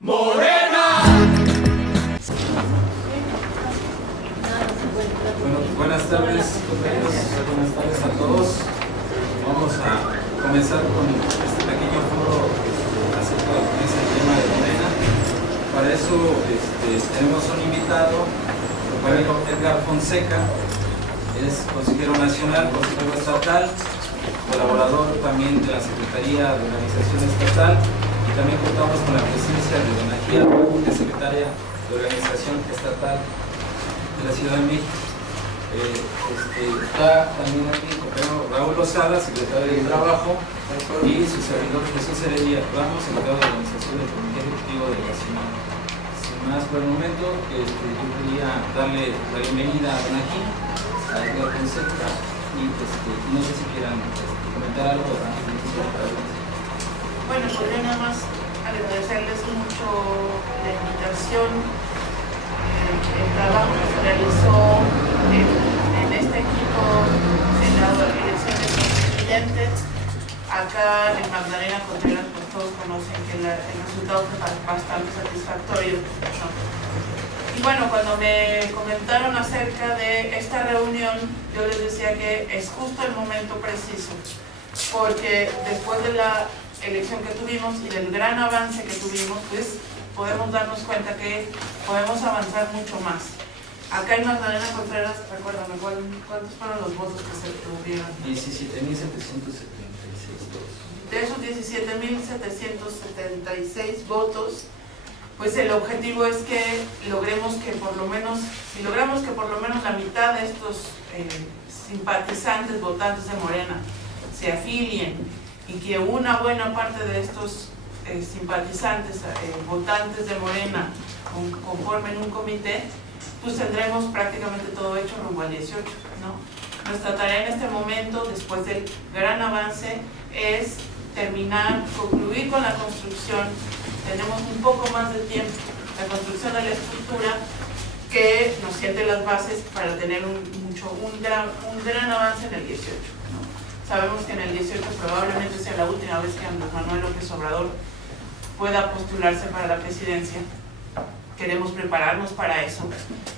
¡Morena! Bueno, buenas tardes, compañeros, buenas tardes a todos. Vamos a comenzar con este pequeño foro acerca de lo que es el tema de Morena. Para eso tenemos un invitado, el compañero Edgar Fonseca, es consejero nacional, consejero estatal, colaborador también de la Secretaría de Organización Estatal, y también contamos con la presencia de Dona Gia, secretaria de Organización Estatal de la Ciudad de México. Está también aquí el compañero Raúl Lozada, secretario de Trabajo, y su servidor Jesús Heredia Ramos, secretario de Organización del Comité Ejecutivo de la Ciudad. Sin más por el momento, yo quería darle la bienvenida a Dona Gia, a Edgar Fonseca, y no sé si quieran comentar algo antes de iniciar. Bueno, podría nada más agradecerles mucho la invitación, el trabajo que se realizó en este equipo en las elecciones constituyentes. Acá en Magdalena Contreras, pues todos conocen que el resultado fue bastante satisfactorio, ¿no? Y bueno, cuando me comentaron acerca de esta reunión, yo les decía que es justo el momento preciso, porque después de la elección que tuvimos y del gran avance que tuvimos, pues podemos darnos cuenta que podemos avanzar mucho más. Acá en Magdalena Contreras, recuérdame, ¿cuántos fueron los votos que se tuvieron? 17.776 votos. De esos 17.776 votos, pues el objetivo es que logremos que por lo menos, si logramos que por lo menos la mitad de estos simpatizantes, votantes de Morena, se afilien, y que una buena parte de estos simpatizantes, votantes de Morena, conformen un comité, pues tendremos prácticamente todo hecho rumbo al 18, ¿no? Nuestra tarea en este momento, después del gran avance, es concluir con la construcción. Tenemos un poco más de tiempo, la construcción de la estructura que nos siente las bases para tener un gran avance en el 18, ¿no? Sabemos que en el 18 probablemente sea la última vez que Andrés Manuel López Obrador pueda postularse para la presidencia. Queremos prepararnos para eso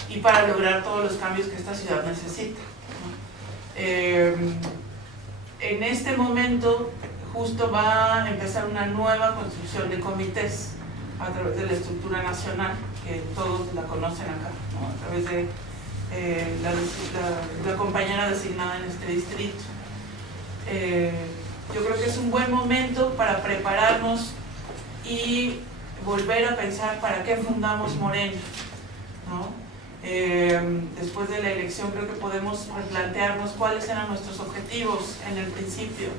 y para lograr todos los cambios que esta ciudad necesita, ¿no? En este momento justo va a empezar una nueva construcción de comités a través de la estructura nacional, que todos la conocen acá, ¿no? A través de la compañera designada en este distrito. Yo creo que es un buen momento para prepararnos y volver a pensar para qué fundamos Morena, ¿no? Después de la elección creo que podemos replantearnos cuáles eran nuestros objetivos en el principio,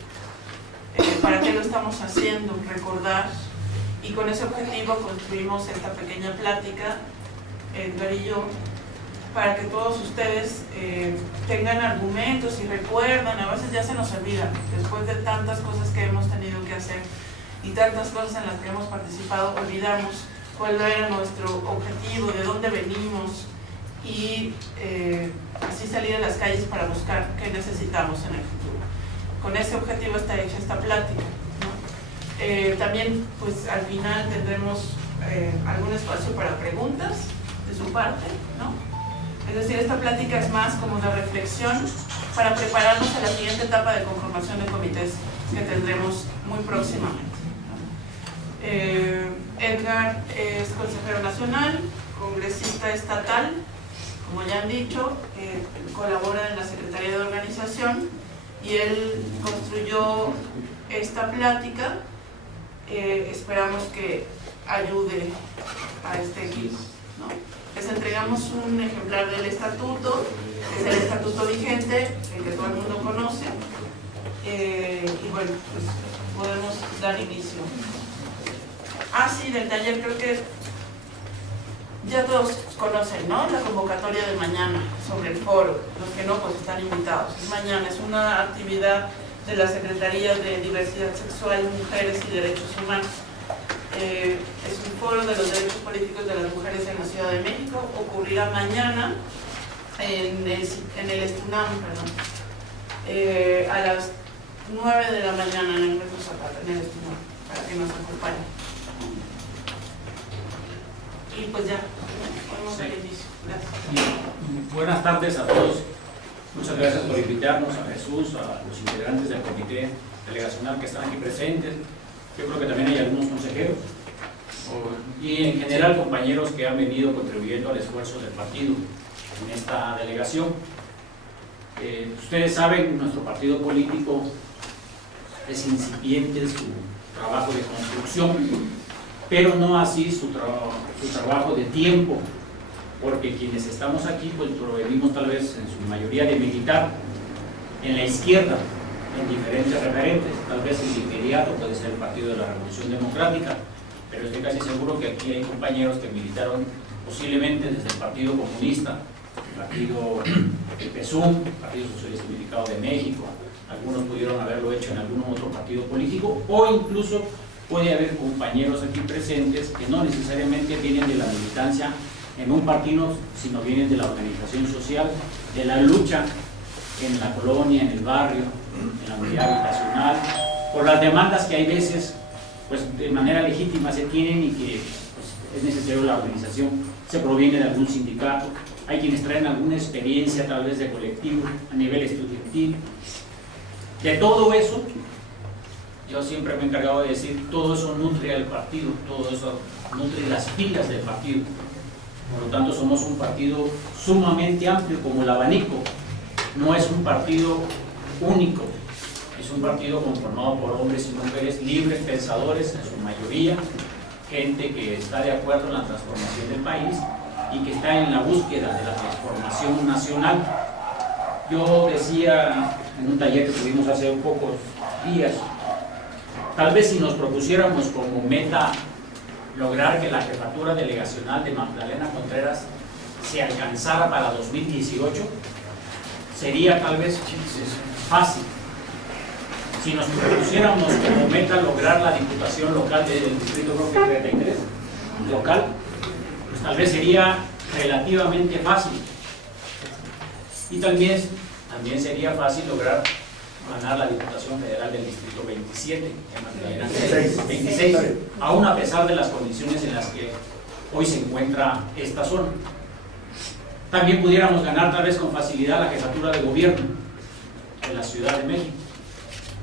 para qué lo estamos haciendo, recordar, y con ese objetivo construimos esta pequeña plática, Edgar y yo, para que todos ustedes tengan argumentos y recuerdan. A veces ya se nos olvida, después de tantas cosas que hemos tenido que hacer y tantas cosas en las que hemos participado, olvidamos cuál era nuestro objetivo, de dónde venimos, y así salir a las calles para buscar qué necesitamos en el futuro. Con ese objetivo está hecha esta plática, ¿no? También pues al final tendremos algún espacio para preguntas de su parte, ¿no? Es decir, esta plática es más como de reflexión para prepararnos a la siguiente etapa de conformación de comités que tendremos muy próximamente, ¿no? Edgar es consejero nacional, congresista estatal, como ya han dicho, colabora en la Secretaría de Organización, y él construyó esta plática. Esperamos que ayude a este equipo, ¿no? Les entregamos un ejemplar del estatuto, que es el estatuto vigente, el que todo el mundo conoce, y bueno, pues podemos dar inicio. Sí, del taller creo que ya todos conocen, ¿no? La convocatoria de mañana sobre el foro. Los que no, pues están invitados. Es mañana, es una actividad de la Secretaría de Diversidad Sexual, Mujeres y Derechos Humanos. Es un foro de los derechos políticos de las mujeres en la Ciudad de México. Ocurrirá mañana en el Estunam, a las 9 de la mañana en el Metro Zapata, en el Estunam, para que nos acompañen. ya, podemos dar inicio. Gracias. Buenas tardes a todos. Muchas gracias por invitarnos, a Jesús, a los integrantes del comité delegacional que están aquí presentes. Yo creo que también hay algunos consejeros y en general compañeros que han venido contribuyendo al esfuerzo del partido en esta delegación. Ustedes saben, nuestro partido político es incipiente su trabajo de construcción, pero no así su trabajo de tiempo, porque quienes estamos aquí pues provenimos tal vez en su mayoría de militar en la izquierda, en diferentes referentes. Tal vez el inmediato puede ser el Partido de la Revolución Democrática, pero estoy casi seguro que aquí hay compañeros que militaron posiblemente desde el Partido Comunista, el Partido PSUM, el Partido Socialista Unificado de México. Algunos pudieron haberlo hecho en algún otro partido político, o incluso puede haber compañeros aquí presentes que no necesariamente vienen de la militancia en un partido, sino vienen de la organización social, de la lucha en la colonia, en el barrio, en la unidad habitacional, por las demandas que hay veces pues de manera legítima se tienen y que pues, es necesario la organización, se proviene de algún sindicato, hay quienes traen alguna experiencia tal vez de colectivo a nivel estudiantil. De todo eso, yo siempre me he encargado de decir, todo eso nutre al partido, todo eso nutre las filas del partido. Por lo tanto, somos un partido sumamente amplio como el abanico. No es un partido único, es un partido conformado por hombres y mujeres libres, pensadores en su mayoría, gente que está de acuerdo en la transformación del país y que está en la búsqueda de la transformación nacional. Yo decía en un taller que tuvimos hace pocos días, tal vez si nos propusiéramos como meta lograr que la jefatura delegacional de Magdalena Contreras se alcanzara para 2018, sería tal vez fácil. Si nos propusiéramos como meta lograr la diputación local del distrito 33 local, pues tal vez sería relativamente fácil. Y también sería fácil lograr ganar la Diputación Federal del Distrito 27, 26, aún a pesar de las condiciones en las que hoy se encuentra esta zona. También pudiéramos ganar tal vez con facilidad la jefatura de gobierno de la Ciudad de México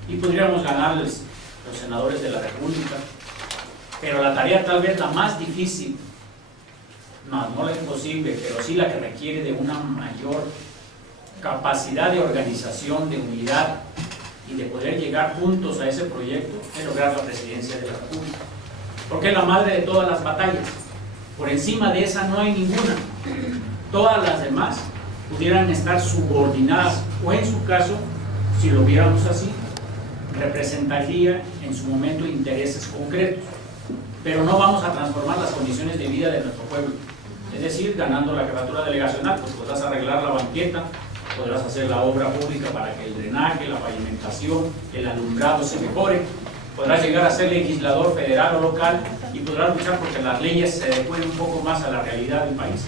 y podríamos ganar los senadores de la República, pero la tarea tal vez la más difícil, no la imposible, pero sí la que requiere de una mayor capacidad de organización, de unidad y de poder llegar juntos a ese proyecto, es lograr la presidencia de la República, porque es la madre de todas las batallas. Por encima de esa no hay ninguna. Todas las demás pudieran estar subordinadas, o en su caso, si lo viéramos así, representaría en su momento intereses concretos, pero no vamos a transformar las condiciones de vida de nuestro pueblo. Es decir, ganando la jefatura delegacional, pues podrás arreglar la banqueta, podrás hacer la obra pública para que el drenaje, la pavimentación, el alumbrado se mejore, podrás llegar a ser legislador federal o local y podrás luchar porque las leyes se adecúen un poco más a la realidad del país.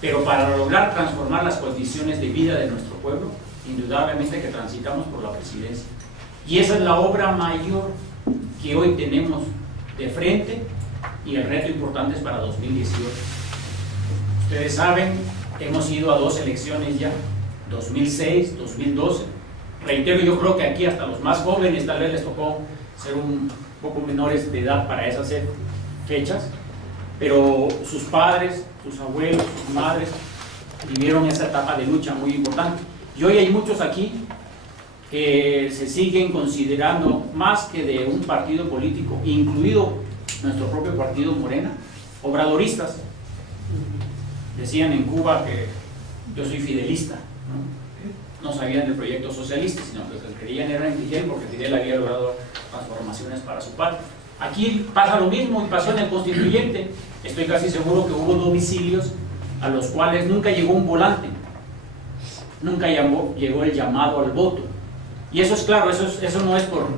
Pero para lograr transformar las condiciones de vida de nuestro pueblo, indudablemente que transitamos por la presidencia. Y esa es la obra mayor que hoy tenemos de frente y el reto importante es para 2018. Ustedes saben, hemos ido a 2 elecciones ya, 2006, 2012. Reitero, yo creo que aquí hasta los más jóvenes tal vez les tocó ser un poco menores de edad para esas fechas, pero sus padres, sus abuelos, sus madres vivieron esa etapa de lucha muy importante. Y hoy hay muchos aquí que se siguen considerando más que de un partido político, incluido nuestro propio partido Morena, obradoristas. Decían en Cuba que yo soy fidelista, no sabían del proyecto socialista, sino que lo que creían era en Fidel, porque Fidel había logrado transformaciones para su patria. Aquí pasa lo mismo y pasó en el constituyente. Estoy casi seguro que hubo domicilios a los cuales nunca llegó un volante, nunca llegó el llamado al voto. Y eso es claro, eso no es por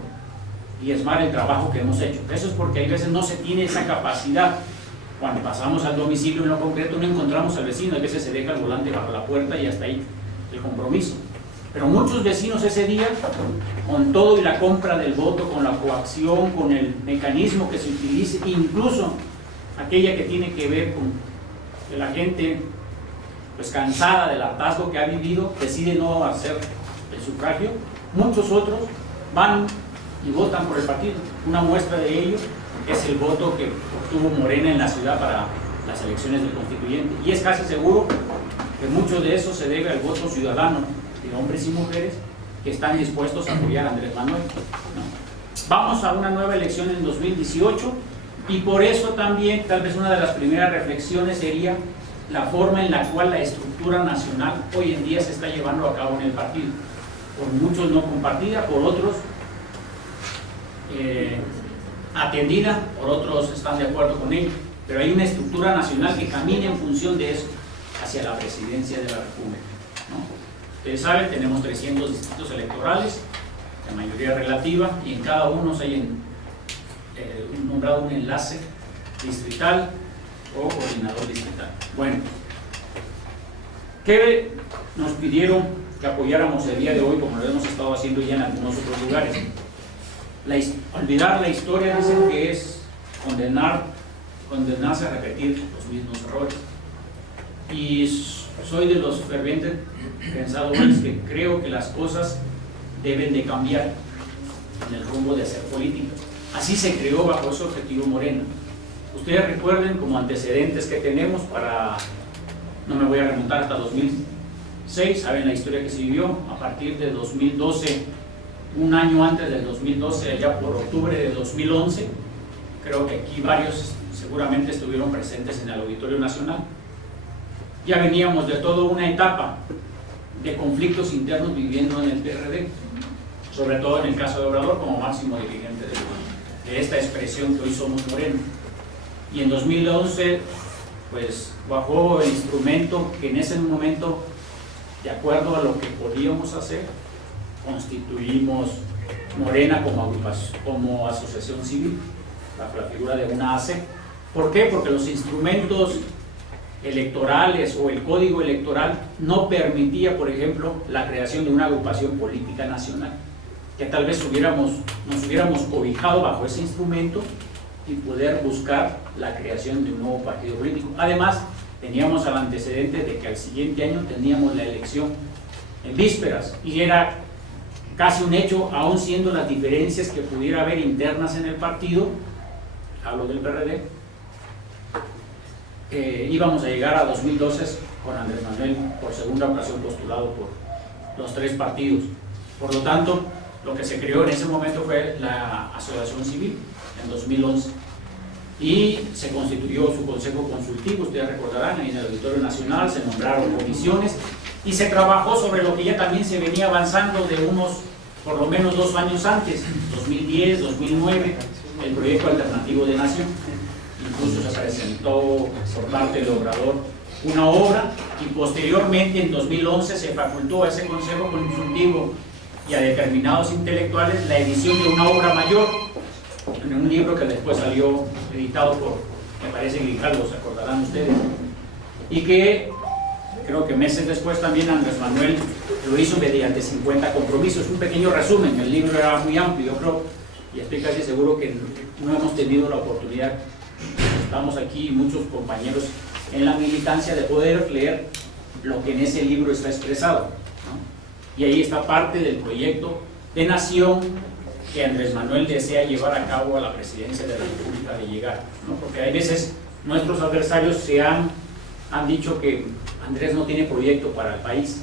diezmar el trabajo que hemos hecho, eso es porque hay veces no se tiene esa capacidad. Cuando pasamos al domicilio en lo concreto no encontramos al vecino, a veces se deja el volante bajo la puerta y hasta ahí el compromiso. Pero muchos vecinos ese día, con todo y la compra del voto, con la coacción, con el mecanismo que se utilice, incluso aquella que tiene que ver con que la gente, pues cansada del hartazgo que ha vivido, decide no hacer el sufragio. Muchos otros van y votan por el partido. Una muestra de ello es el voto que obtuvo Morena en la ciudad para las elecciones del constituyente, y es casi seguro que mucho de eso se debe al voto ciudadano de hombres y mujeres que están dispuestos a apoyar a Andrés Manuel, ¿no? Vamos a una nueva elección en 2018, y por eso también tal vez una de las primeras reflexiones sería la forma en la cual la estructura nacional hoy en día se está llevando a cabo en el partido, por muchos no compartida, por otros atendida, por otros están de acuerdo con ello, pero hay una estructura nacional que camina en función de eso hacia la presidencia de la República, ¿no? Ustedes saben, tenemos 300 distritos electorales, la mayoría relativa, y en cada uno se hay nombrado un enlace distrital o coordinador distrital. Bueno, ¿qué nos pidieron que apoyáramos el día de hoy, como lo hemos estado haciendo ya en algunos otros lugares? Olvidar la historia, dicen que es condenarse a repetir los mismos errores. Y soy de los fervientes pensadores que creo que las cosas deben de cambiar en el rumbo de hacer política. Así se creó bajo ese objetivo Morena. Ustedes recuerden como antecedentes que tenemos para, no me voy a remontar hasta 2006, saben la historia que se vivió a partir de 2012, un año antes del 2012, allá por octubre de 2011, creo que aquí varios seguramente estuvieron presentes en el Auditorio Nacional. Ya veníamos de toda una etapa de conflictos internos viviendo en el PRD, sobre todo en el caso de Obrador como máximo dirigente de esta expresión que hoy somos Morena. Y en 2011 pues bajó el instrumento que en ese momento, de acuerdo a lo que podíamos hacer, constituimos Morena como agrupación, como asociación civil, bajo la figura de una AC. ¿Por qué? Porque los instrumentos electorales o el código electoral no permitía, por ejemplo, la creación de una agrupación política nacional, que tal vez nos hubiéramos cobijado bajo ese instrumento y poder buscar la creación de un nuevo partido político. Además, teníamos el antecedente de que al siguiente año teníamos la elección en vísperas, y era casi un hecho, aún siendo las diferencias que pudiera haber internas en el partido, hablo del PRD, íbamos a llegar a 2012 con Andrés Manuel por segunda ocasión postulado por los tres partidos. Por lo tanto, lo que se creó en ese momento fue la asociación civil en 2011, y se constituyó su consejo consultivo, ustedes recordarán, ahí en el Auditorio Nacional se nombraron comisiones y se trabajó sobre lo que ya también se venía avanzando de por lo menos 2 años antes, 2010, 2009, el proyecto alternativo de nación. Incluso se presentó por parte del Obrador una obra, y posteriormente en 2011 se facultó a ese consejo consultivo y a determinados intelectuales la edición de una obra mayor, en un libro que después salió editado por, me parece, Grijalvo, se acordarán ustedes, y que creo que meses después también Andrés Manuel lo hizo mediante 50 compromisos. Un pequeño resumen, el libro era muy amplio, yo creo, y estoy casi seguro que no hemos tenido la oportunidad, estamos aquí muchos compañeros en la militancia, de poder leer lo que en ese libro está expresado, ¿no? Y ahí está parte del proyecto de nación que Andrés Manuel desea llevar a cabo a la presidencia de la República de llegar, ¿no? Porque hay veces nuestros adversarios han dicho que Andrés no tiene proyecto para el país,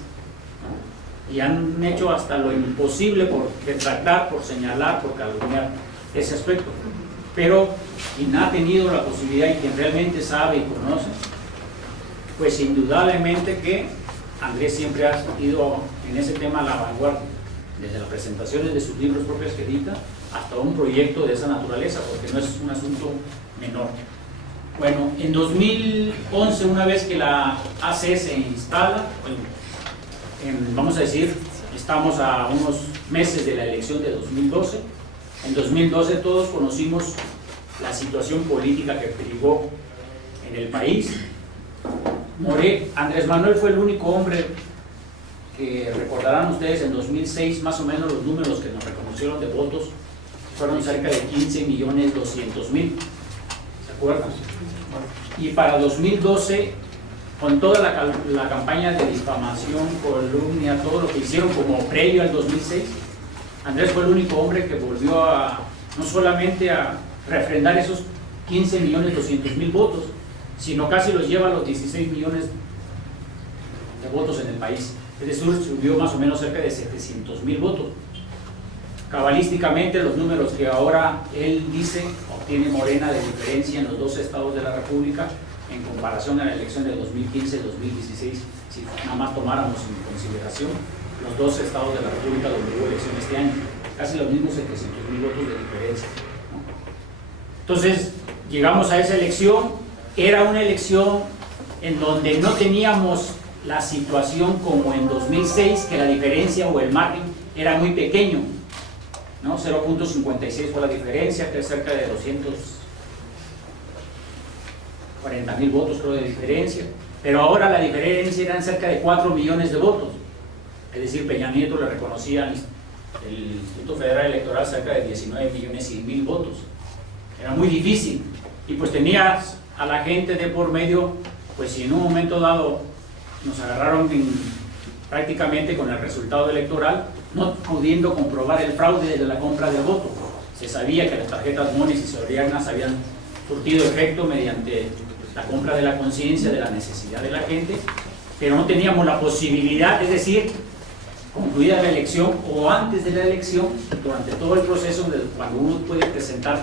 ¿no? Y han hecho hasta lo imposible por detractar, por señalar, por calumniar ese aspecto. Pero quien ha tenido la posibilidad y quien realmente sabe y conoce, pues indudablemente que Andrés siempre ha ido en ese tema a la vanguardia, desde las presentaciones de sus libros propios que edita hasta un proyecto de esa naturaleza, porque no es un asunto menor. Bueno, en 2011, una vez que la AC se instala, vamos a decir, estamos a unos meses de la elección de 2012. En 2012 todos conocimos la situación política que privó en el país. Andrés Manuel fue el único hombre que, recordarán ustedes, en 2006 más o menos los números que nos reconocieron de votos fueron cerca de 15.200.000, ¿se acuerdan? y para 2012, con toda la campaña de difamación, calumnia, todo lo que hicieron como previo al 2006, Andrés fue el único hombre que volvió a, no solamente a refrendar esos 15.200.000 votos, sino casi los lleva a los 16 millones de votos en el país. Es decir, subió más o menos cerca de 700.000 votos. Cabalísticamente, los números que ahora él dice obtiene Morena de diferencia en los 12 estados de la República en comparación a la elección de 2015-2016, si nada más tomáramos en consideración los 12 estados de la República donde hubo elección este año, casi los mismos 700.000 votos de diferencia, ¿no? Entonces, llegamos a esa elección, era una elección en donde no teníamos la situación como en 2006, que la diferencia o el margen era muy pequeño, ¿no? 0.56 fue la diferencia, que es cerca de 240.000 votos creo de diferencia, pero ahora la diferencia eran cerca de 4 millones de votos, es decir, Peña Nieto le reconocía al Instituto Federal Electoral cerca de 19.100.000 votos, era muy difícil, y pues tenías a la gente de por medio, pues si en un momento dado nos agarraron prácticamente con el resultado electoral, no pudiendo comprobar el fraude de la compra de voto. Se sabía que las tarjetas Monex y Sorianas habían surtido efecto mediante la compra de la conciencia, de la necesidad de la gente, pero no teníamos la posibilidad, es decir, concluida la elección o antes de la elección, durante todo el proceso de cuando uno puede presentar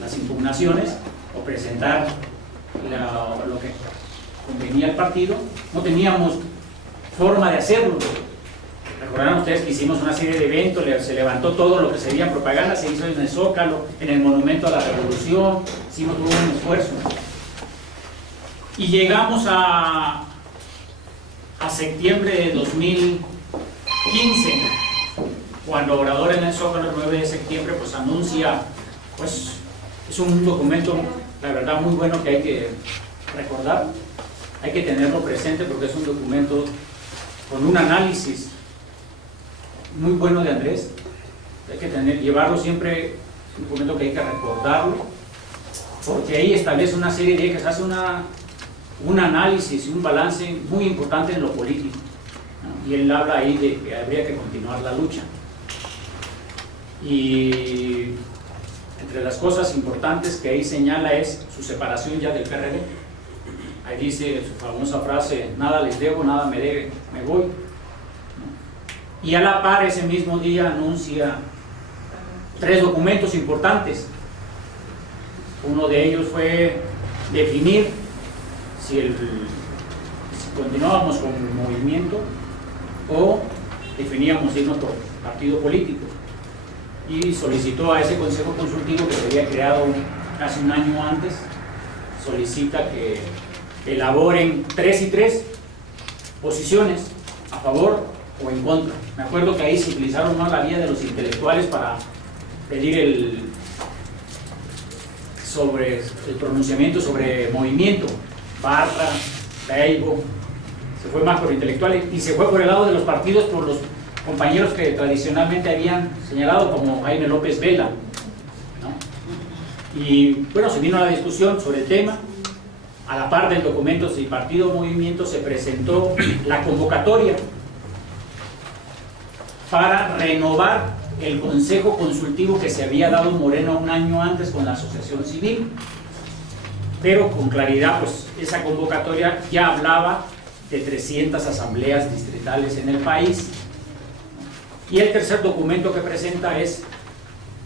las impugnaciones o presentar lo que convenía al partido, no teníamos forma de hacerlo. Recordarán ustedes que hicimos una serie de eventos, se levantó todo lo que sería propaganda, se hizo en el Zócalo, en el Monumento a la Revolución, hicimos todo un esfuerzo. Y llegamos a septiembre de 2015, cuando Obrador en el Zócalo, el 9 de septiembre, pues anuncia, pues es un documento, la verdad, muy bueno que hay que recordar, hay que tenerlo presente porque es un documento con un análisis muy bueno de Andrés. Hay que llevarlo siempre, es un documento que hay que recordarlo, porque ahí establece una serie de ejes, hace un análisis y un balance muy importante en lo político, ¿no? Y él habla ahí de que habría que continuar la lucha. Y entre las cosas importantes que ahí señala es su separación ya del PRD. Ahí dice su famosa frase: nada les debo, nada me debe, me voy, ¿no? Y a la par ese mismo día anuncia 3 documentos importantes. Uno de ellos fue definir si continuábamos con el movimiento o definíamos irnos por partido político, y solicitó a ese consejo consultivo que se había creado casi un año antes, solicita que elaboren 3 y 3 posiciones a favor o en contra. Me acuerdo que ahí se utilizaron más la vía de los intelectuales para pedir el pronunciamiento sobre movimiento. Barra, Leibo, se fue más por intelectuales y se fue por el lado de los partidos por los compañeros que tradicionalmente habían señalado, como Jaime López Vela, ¿no? Y bueno, se vino a la discusión sobre el tema. A la par del documento del Partido Movimiento se presentó la convocatoria para renovar el consejo consultivo que se había dado Morena un año antes con la asociación civil, pero con claridad, pues esa convocatoria ya hablaba de 300 asambleas distritales en el país. Y el tercer documento que presenta es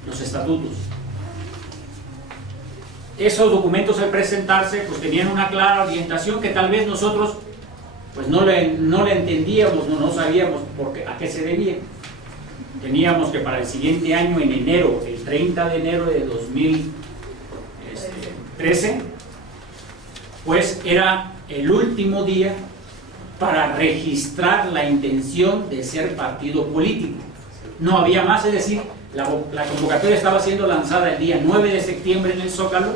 los estatutos. Esos documentos al presentarse pues tenían una clara orientación que tal vez nosotros pues no le entendíamos, no sabíamos a qué se debía. Teníamos que para el siguiente año, en enero, el 30 de enero de 2013, pues era el último día para registrar la intención de ser partido político. No había más, es decir, la convocatoria estaba siendo lanzada el día 9 de septiembre en el Zócalo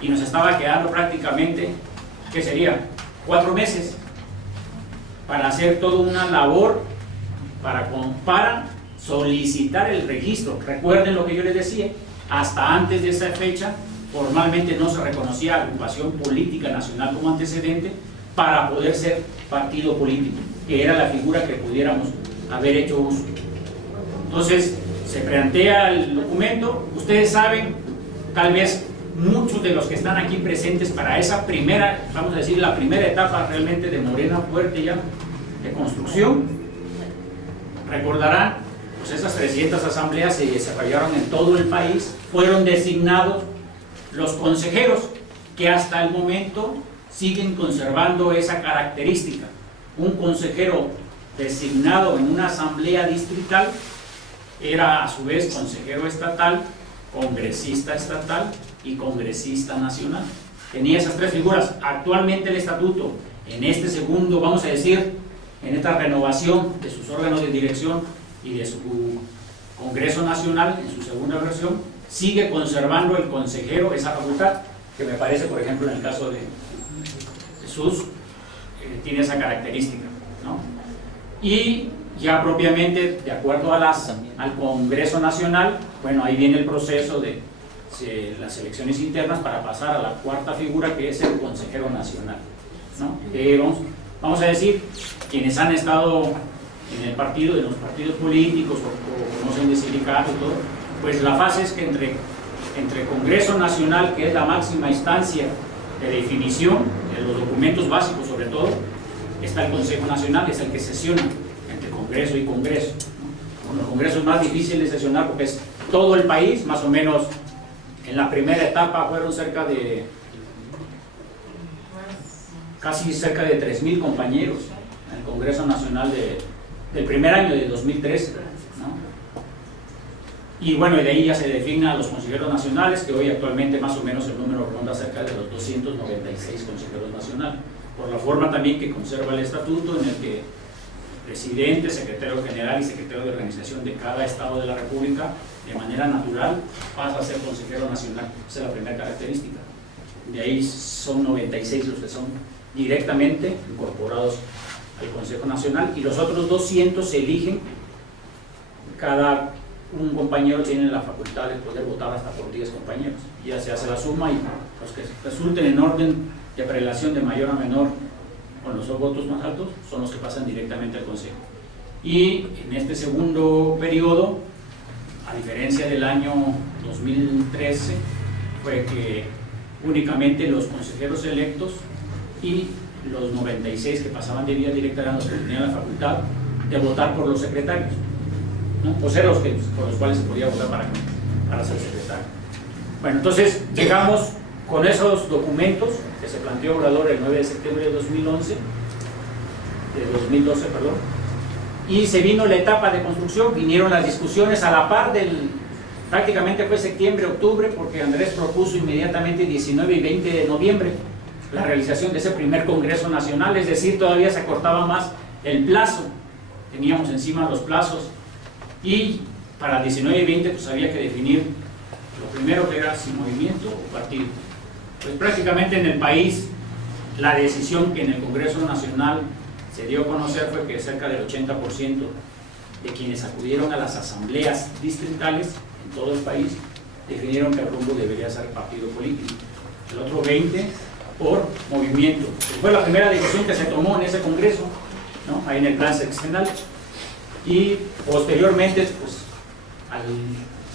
y nos estaba quedando prácticamente, ¿qué sería? 4 meses para hacer toda una labor para solicitar el registro. Recuerden lo que yo les decía, hasta antes de esa fecha formalmente no se reconocía agrupación política nacional como antecedente para poder ser partido político, que era la figura que pudiéramos haber hecho uso. Entonces, se plantea el documento. Ustedes saben, tal vez muchos de los que están aquí presentes para esa primera, vamos a decir, la primera etapa realmente de Morena fuerte ya, de construcción, recordarán, pues esas 300 asambleas se desarrollaron en todo el país, fueron designados los consejeros, que hasta el momento siguen conservando esa característica. Un consejero designado en una asamblea distrital era a su vez consejero estatal, congresista estatal y congresista nacional. Tenía esas tres figuras. Actualmente el estatuto, en este segundo, vamos a decir, en esta renovación de sus órganos de dirección y de su Congreso Nacional, en su segunda versión, sigue conservando el consejero esa facultad, que me parece, por ejemplo, en el caso de Jesús, tiene esa característica, ¿no? Y ya propiamente, de acuerdo a al Congreso Nacional, bueno, ahí viene el proceso de las elecciones internas para pasar a la cuarta figura, que es el consejero nacional, ¿no? Vamos a decir, quienes han estado en el partido, en los partidos políticos o conocen de sindicatos y todo, pues la fase es que entre Congreso Nacional, que es la máxima instancia de definición de los documentos básicos sobre todo, está el Consejo Nacional, es el que sesiona entre Congreso y Congreso, ¿no? Bueno, el Congreso es más difícil de sesionar porque es todo el país, más o menos en la primera etapa fueron casi cerca de 3,000 compañeros en el Congreso Nacional del primer año de 2013, ¿no? Y bueno, y de ahí ya se designan los consejeros nacionales, que hoy actualmente más o menos el número ronda cerca de los 296 consejeros nacionales, por la forma también que conserva el estatuto, en el que presidente, secretario general y secretario de organización de cada estado de la República, de manera natural, pasa a ser consejero nacional. Esa es la primera característica. De ahí son 96 los que son directamente incorporados al Consejo Nacional, y los otros 200 se eligen. Cada un compañero tiene la facultad de poder votar hasta por 10 compañeros. Ya se hace la suma, y los que resulten en orden de prelación de mayor a menor con los votos más altos son los que pasan directamente al Consejo. Y en este segundo periodo, a diferencia del año 2013, fue que únicamente los consejeros electos y los 96 que pasaban de vía directa eran los que tenían la facultad de votar por los secretarios, ¿no? O sea, por los cuales se podía votar para ser secretario. Bueno, entonces llegamos con esos documentos que se planteó Obrador el 9 de septiembre de 2012, perdón, y se vino la etapa de construcción, vinieron las discusiones a la par prácticamente fue septiembre, octubre, porque Andrés propuso inmediatamente 19 y 20 de noviembre la realización de ese primer Congreso Nacional, es decir, todavía se acortaba más el plazo, teníamos encima los plazos, y para 19 y 20 pues había que definir lo primero, que era si movimiento o partido. Pues prácticamente en el país la decisión que en el Congreso Nacional se dio a conocer fue que cerca del 80% de quienes acudieron a las asambleas distritales en todo el país definieron que el rumbo debería ser partido político, el otro 20% por movimiento. Fue la primera decisión que se tomó en ese Congreso, ¿no? Ahí en el plan sexenal, y posteriormente, pues, al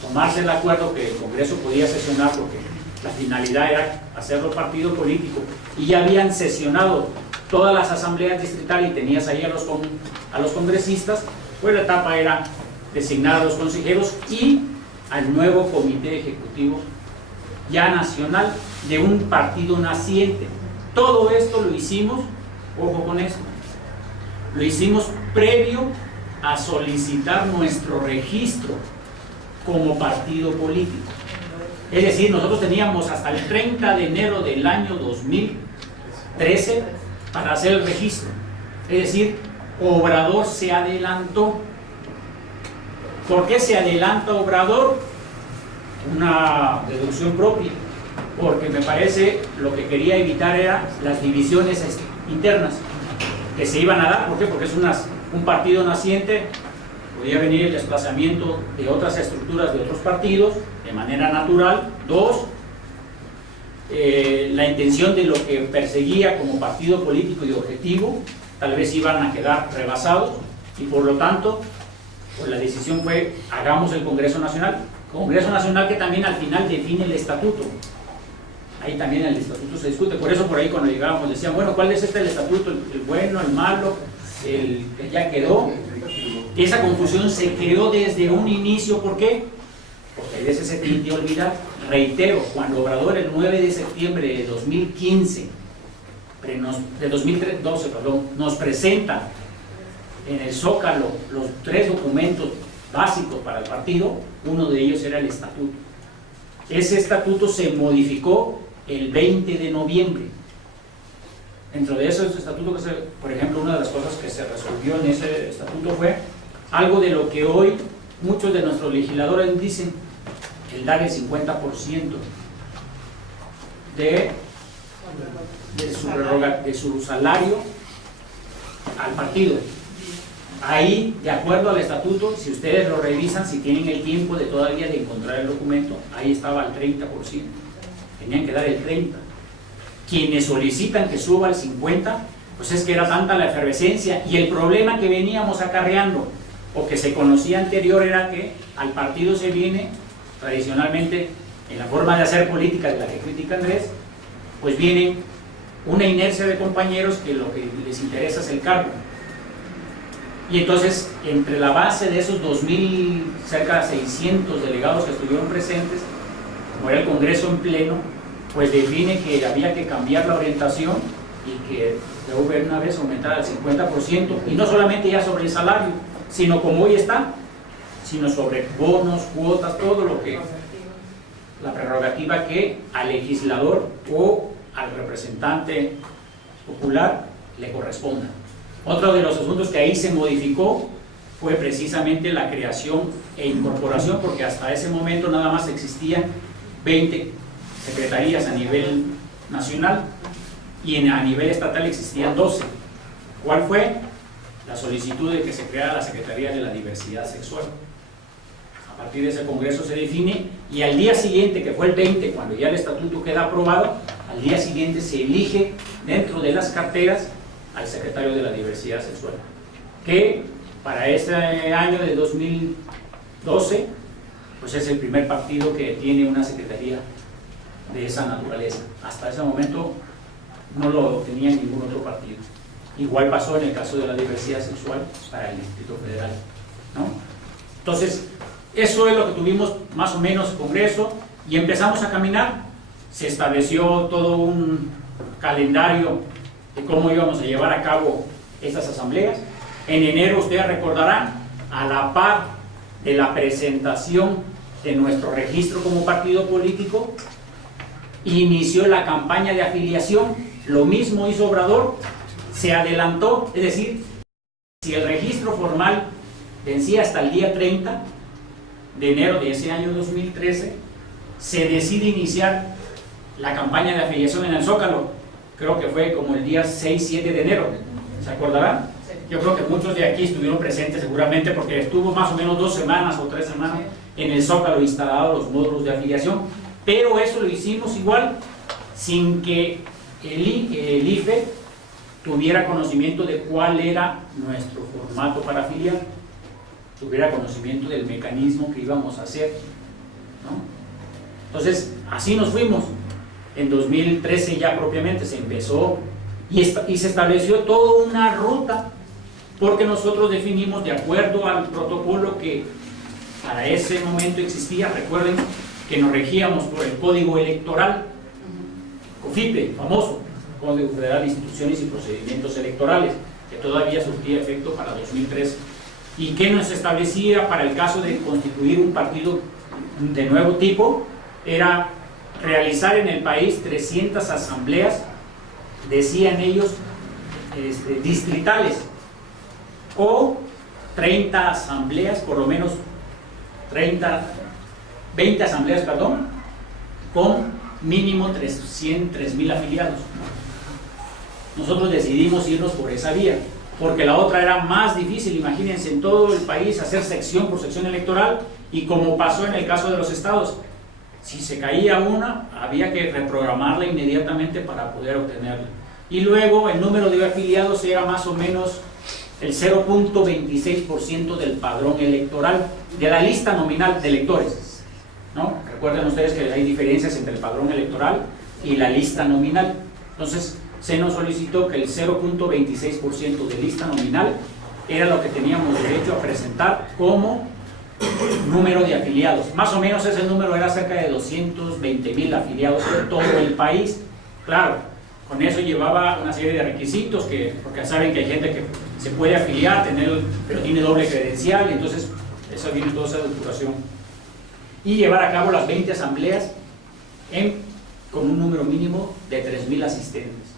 tomarse el acuerdo que el Congreso podía sesionar, porque la finalidad era hacerlo partido político, y ya habían sesionado todas las asambleas distritales y tenías ahí a los congresistas, pues la etapa era designar a los consejeros y al nuevo comité ejecutivo ya nacional de un partido naciente. Todo esto lo hicimos, ojo con esto, lo hicimos previo a solicitar nuestro registro como partido político. Es decir, nosotros teníamos hasta el 30 de enero del año 2013 para hacer el registro. Es decir, Obrador se adelantó. ¿Por qué se adelanta Obrador? Una deducción propia, porque me parece lo que quería evitar era las divisiones internas que se iban a dar. ¿Por qué? Porque es un partido naciente, podía venir el desplazamiento de otras estructuras de otros partidos de manera natural. Dos, la intención de lo que perseguía como partido político y objetivo, tal vez iban a quedar rebasados, y por lo tanto, pues la decisión fue, hagamos el Congreso Nacional que también al final define el estatuto. Ahí también el estatuto se discute, por eso por ahí cuando llegábamos decían, bueno, ¿cuál es el estatuto? ¿El bueno, el malo, el que ya quedó? Esa confusión se creó desde un inicio, ¿por qué? Porque a veces se tiende a olvidar. Reitero, cuando Obrador el 9 de septiembre de 2015, de 2012, nos presenta en el Zócalo los 3 documentos básicos para el partido, uno de ellos era el estatuto. Ese estatuto se modificó el 20 de noviembre. Dentro de ese estatuto, por ejemplo, una de las cosas que se resolvió en ese estatuto fue algo de lo que hoy muchos de nuestros legisladores dicen, el dar el 50% de su salario al partido. Ahí, de acuerdo al estatuto, si ustedes lo revisan, si tienen el tiempo de todavía de encontrar el documento, ahí estaba el 30%. Tenían que dar el 30%. Quienes solicitan que suba al 50%, pues es que era tanta la efervescencia y el problema que veníamos acarreando o que se conocía anterior era que al partido se viene tradicionalmente en la forma de hacer política de la que critica Andrés, pues viene una inercia de compañeros que lo que les interesa es el cargo. Y entonces, entre la base de esos 2.000, cerca de 600 delegados que estuvieron presentes, como era el Congreso en pleno, pues define que había que cambiar la orientación y que debe una vez aumentar al 50%, y no solamente ya sobre el salario, sino como hoy está, sino sobre bonos, cuotas, todo lo que, la prerrogativa que al legislador o al representante popular le corresponda. Otro de los asuntos que ahí se modificó fue precisamente la creación e incorporación, porque hasta ese momento nada más existían 20 secretarías a nivel nacional y a nivel estatal existían 12. ¿Cuál fue? La solicitud de que se creara la Secretaría de la Diversidad Sexual. A partir de ese congreso se define y al día siguiente, que fue el 20, cuando ya el estatuto queda aprobado, al día siguiente se elige dentro de las carteras al secretario de la Diversidad Sexual, que para este año de 2012 pues es el primer partido que tiene una secretaría de esa naturaleza. Hasta ese momento no lo tenía ningún otro partido. Igual pasó en el caso de la diversidad sexual para el Distrito Federal, ¿no? Entonces, eso es lo que tuvimos más o menos Congreso y empezamos a caminar. Se estableció todo un calendario de cómo íbamos a llevar a cabo estas asambleas. En enero, ustedes recordarán, a la par de la presentación de nuestro registro como partido político, inició la campaña de afiliación. Lo mismo hizo Obrador, se adelantó, es decir, si el registro formal vencía hasta el día 30 de enero de ese año 2013, se decide iniciar la campaña de afiliación en el Zócalo. Creo que fue como el día 6-7 de enero, ¿se acordarán? Yo creo que muchos de aquí estuvieron presentes seguramente porque estuvo más o menos 2 semanas o 3 semanas en el Zócalo instalados los módulos de afiliación, pero eso lo hicimos igual sin que el IFE tuviera conocimiento de cuál era nuestro formato para afiliar, tuviera conocimiento del mecanismo que íbamos a hacer, ¿no? Entonces, así nos fuimos. En 2013 ya propiamente se empezó y se estableció toda una ruta, porque nosotros definimos de acuerdo al protocolo que para ese momento existía. Recuerden que nos regíamos por el Código Electoral, COFIPE, famoso, Código Federal de Instituciones y Procedimientos Electorales, que todavía surtía efecto para 2013, y que nos establecía para el caso de constituir un partido de nuevo tipo, era realizar en el país 300 asambleas, decían ellos, distritales, o 30 asambleas, por lo menos 20 asambleas, perdón, con mínimo 3.000 afiliados. Nosotros decidimos irnos por esa vía, porque la otra era más difícil. Imagínense en todo el país hacer sección por sección electoral, y como pasó en el caso de los estados, Si se caía una, había que reprogramarla inmediatamente para poder obtenerla. Y luego el número de afiliados era más o menos el 0.26% del padrón electoral, de la lista nominal de electores, ¿no? Recuerden ustedes que hay diferencias entre el padrón electoral y la lista nominal. Entonces, se nos solicitó que el 0.26% de lista nominal era lo que teníamos derecho a presentar como número de afiliados. Más o menos ese número era cerca de 220,000 afiliados de todo el país. Claro, con eso llevaba una serie de requisitos, porque saben que hay gente que se puede afiliar, pero tiene doble credencial, y entonces eso viene toda esa depuración. Y llevar a cabo las 20 asambleas con un número mínimo de 3,000 asistentes.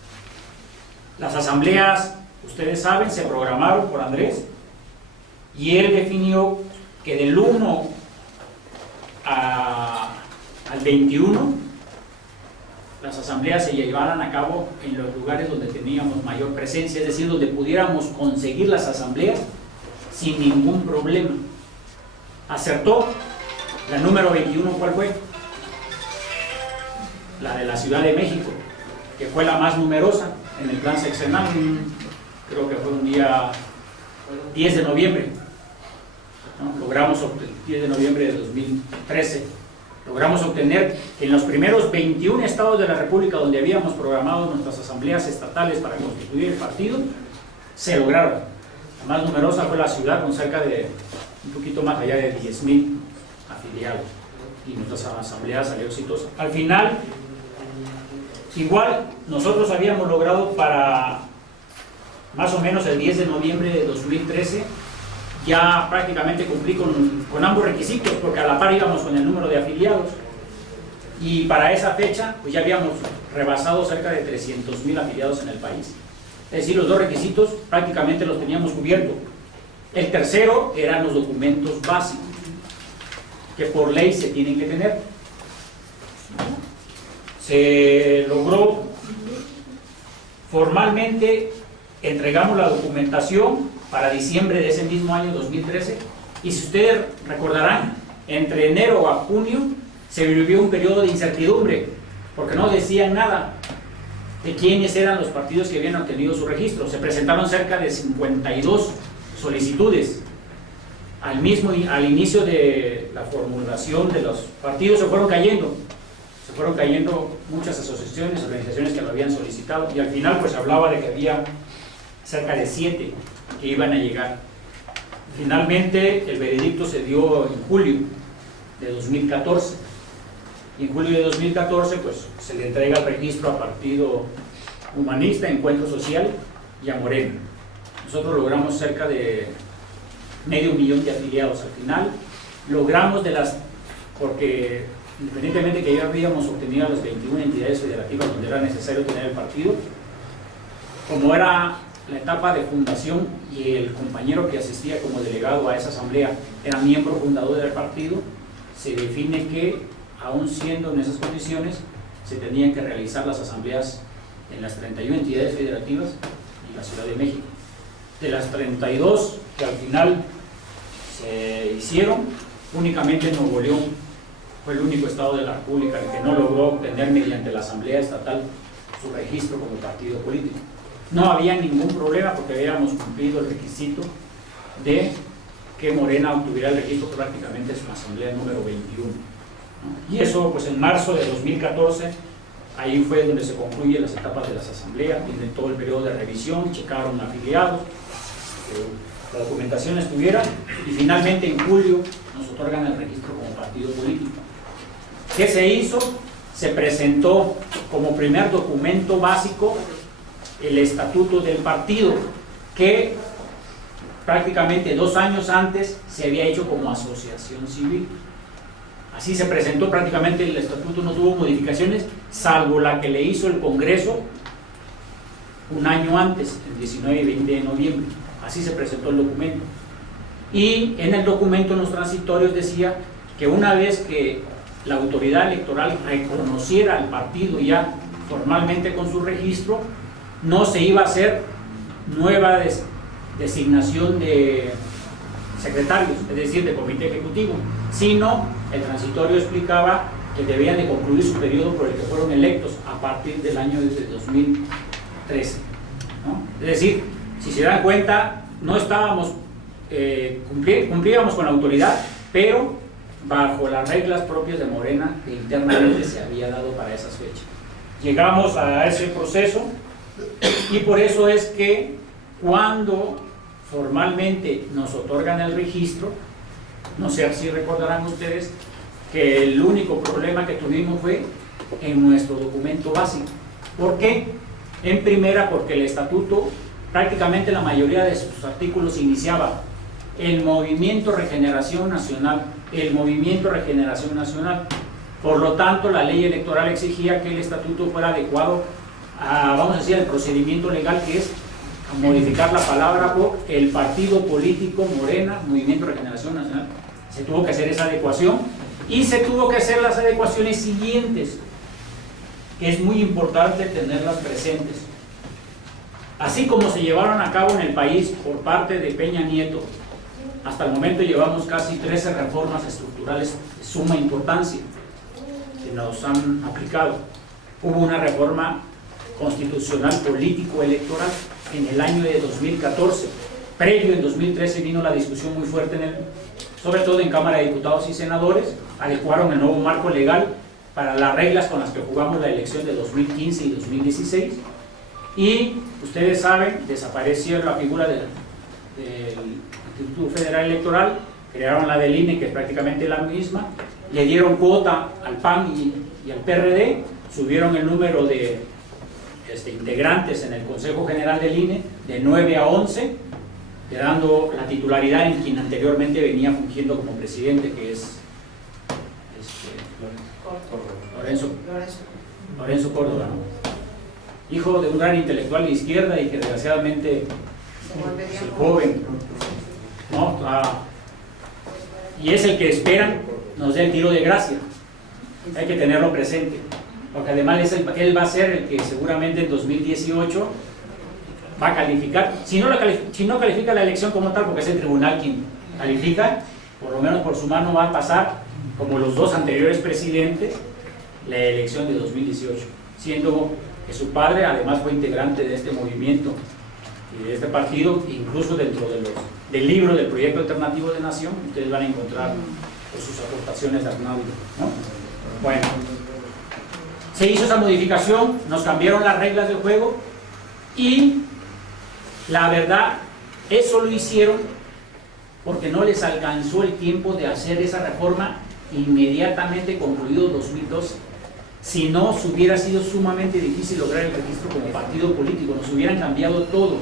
Las asambleas, ustedes saben, se programaron por Andrés, y él definió que del 1 al 21 las asambleas se llevaran a cabo en los lugares donde teníamos mayor presencia, es decir, donde pudiéramos conseguir las asambleas sin ningún problema. Acertó. La número 21, ¿cuál fue? La de la Ciudad de México, que fue la más numerosa en el plan sexenal. Creo que fue un día 10 de noviembre, ¿no? Logramos obtener, 10 de noviembre de 2013, logramos obtener en los primeros 21 estados de la República donde habíamos programado nuestras asambleas estatales para constituir el partido, se lograron. La más numerosa fue la ciudad, con cerca de un poquito más allá de 10,000 afiliados, y nuestra asamblea salió exitosa. Al final, igual nosotros habíamos logrado para más o menos el 10 de noviembre de 2013 ya prácticamente cumplir con ambos requisitos, porque a la par íbamos con el número de afiliados, y para esa fecha pues ya habíamos rebasado cerca de 300,000 afiliados en el país. Es decir, los dos requisitos prácticamente los teníamos cubiertos. El tercero eran los documentos básicos, que por ley se tienen que tener. Se logró formalmente, entregamos la documentación para diciembre de ese mismo año 2013, y si ustedes recordarán, entre enero a junio se vivió un periodo de incertidumbre, porque no decían nada de quiénes eran los partidos que habían obtenido su registro. Se presentaron cerca de 52 solicitudes. Al inicio de la formulación de los partidos se fueron cayendo muchas asociaciones, organizaciones que lo habían solicitado, y al final pues hablaba de que había cerca de 7 que iban a llegar. Finalmente el veredicto se dio en julio de 2014, y en julio de 2014 pues se le entrega el registro a Partido Humanista, Encuentro Social y a Morena. Nosotros logramos cerca de 500,000 de afiliados. Al final logramos porque independientemente que ya habíamos obtenido las 21 entidades federativas donde era necesario tener el partido, como era la etapa de fundación y el compañero que asistía como delegado a esa asamblea era miembro fundador del partido, se define que, aún siendo en esas condiciones, se tenían que realizar las asambleas en las 31 entidades federativas y la Ciudad de México. De las 32 que al final se hicieron, únicamente Nuevo León fue el único estado de la República el que no logró obtener mediante la Asamblea Estatal su registro como partido político. No había ningún problema porque habíamos cumplido el requisito de que Morena obtuviera el registro prácticamente en su asamblea número 21, ¿no? Y eso pues en marzo de 2014, ahí fue donde se concluyen las etapas de las asambleas, viene todo el periodo de revisión, checaron afiliados, la documentación estuviera, y finalmente en julio nos otorgan el registro como partido político. ¿Qué se hizo? Se presentó como primer documento básico el estatuto del partido, que prácticamente 2 años antes se había hecho como asociación civil. Así se presentó prácticamente el estatuto, no tuvo modificaciones, salvo la que le hizo el Congreso un año antes, el 19 y 20 de noviembre. Así se presentó el documento. Y en el documento, en los transitorios, decía que una vez que la autoridad electoral reconociera al partido ya formalmente con su registro, no se iba a hacer nueva designación de secretarios, es decir, de comité ejecutivo, sino el transitorio explicaba que debían de concluir su periodo por el que fueron electos a partir del año de 2013, ¿no? Es decir, si se dan cuenta, no estábamos, cumplíamos con la autoridad, pero bajo las reglas propias de Morena que internamente se había dado para esas fechas. Llegamos a ese proceso y por eso es que cuando formalmente nos otorgan el registro, no sé si recordarán ustedes que el único problema que tuvimos fue en nuestro documento básico. ¿Por qué? En primera, porque el estatuto, prácticamente la mayoría de sus artículos iniciaba el Movimiento Regeneración Nacional, el Movimiento Regeneración Nacional. Por lo tanto, la ley electoral exigía que el estatuto fuera adecuado a, vamos a decir, el procedimiento legal, que es modificar la palabra por el partido político Morena, Movimiento Regeneración Nacional. Se tuvo que hacer esa adecuación y se tuvo que hacer las adecuaciones siguientes, que es muy importante tenerlas presentes. Así como se llevaron a cabo en el país por parte de Peña Nieto, hasta el momento llevamos casi 13 reformas estructurales de suma importancia que nos han aplicado. Hubo una reforma constitucional político-electoral en el año de 2014. Previo, en 2013, vino la discusión muy fuerte, sobre todo en Cámara de Diputados y Senadores. Adecuaron el nuevo marco legal para las reglas con las que jugamos la elección de 2015 y 2016. Y ustedes saben, desapareció la figura del Instituto Federal Electoral, crearon la del INE, que es prácticamente la misma, le dieron cuota al PAN y al PRD, subieron el número de integrantes en el Consejo General del INE de 9 a 11, quedando la titularidad en quien anteriormente venía fungiendo como presidente, que es Lorenzo Córdoba, ¿no? Hijo de un gran intelectual de izquierda y que desgraciadamente es el joven, ¿no? Y es el que esperan nos dé el tiro de gracia. Hay que tenerlo presente, porque además él va a ser el que seguramente en 2018 va a calificar, si no califica la elección como tal, porque es el tribunal quien califica, por lo menos por su mano va a pasar, como los dos anteriores presidentes, la elección de 2018, siendo que su padre además fue integrante de este movimiento y de este partido. Incluso dentro del libro del Proyecto Alternativo de Nación, ustedes van a encontrar sus aportaciones de Arnaldo, ¿no? Bueno, se hizo esa modificación, nos cambiaron las reglas del juego y la verdad, eso lo hicieron porque no les alcanzó el tiempo de hacer esa reforma inmediatamente concluido 2012. Si no, hubiera sido sumamente difícil lograr el registro como partido político, nos hubieran cambiado todo.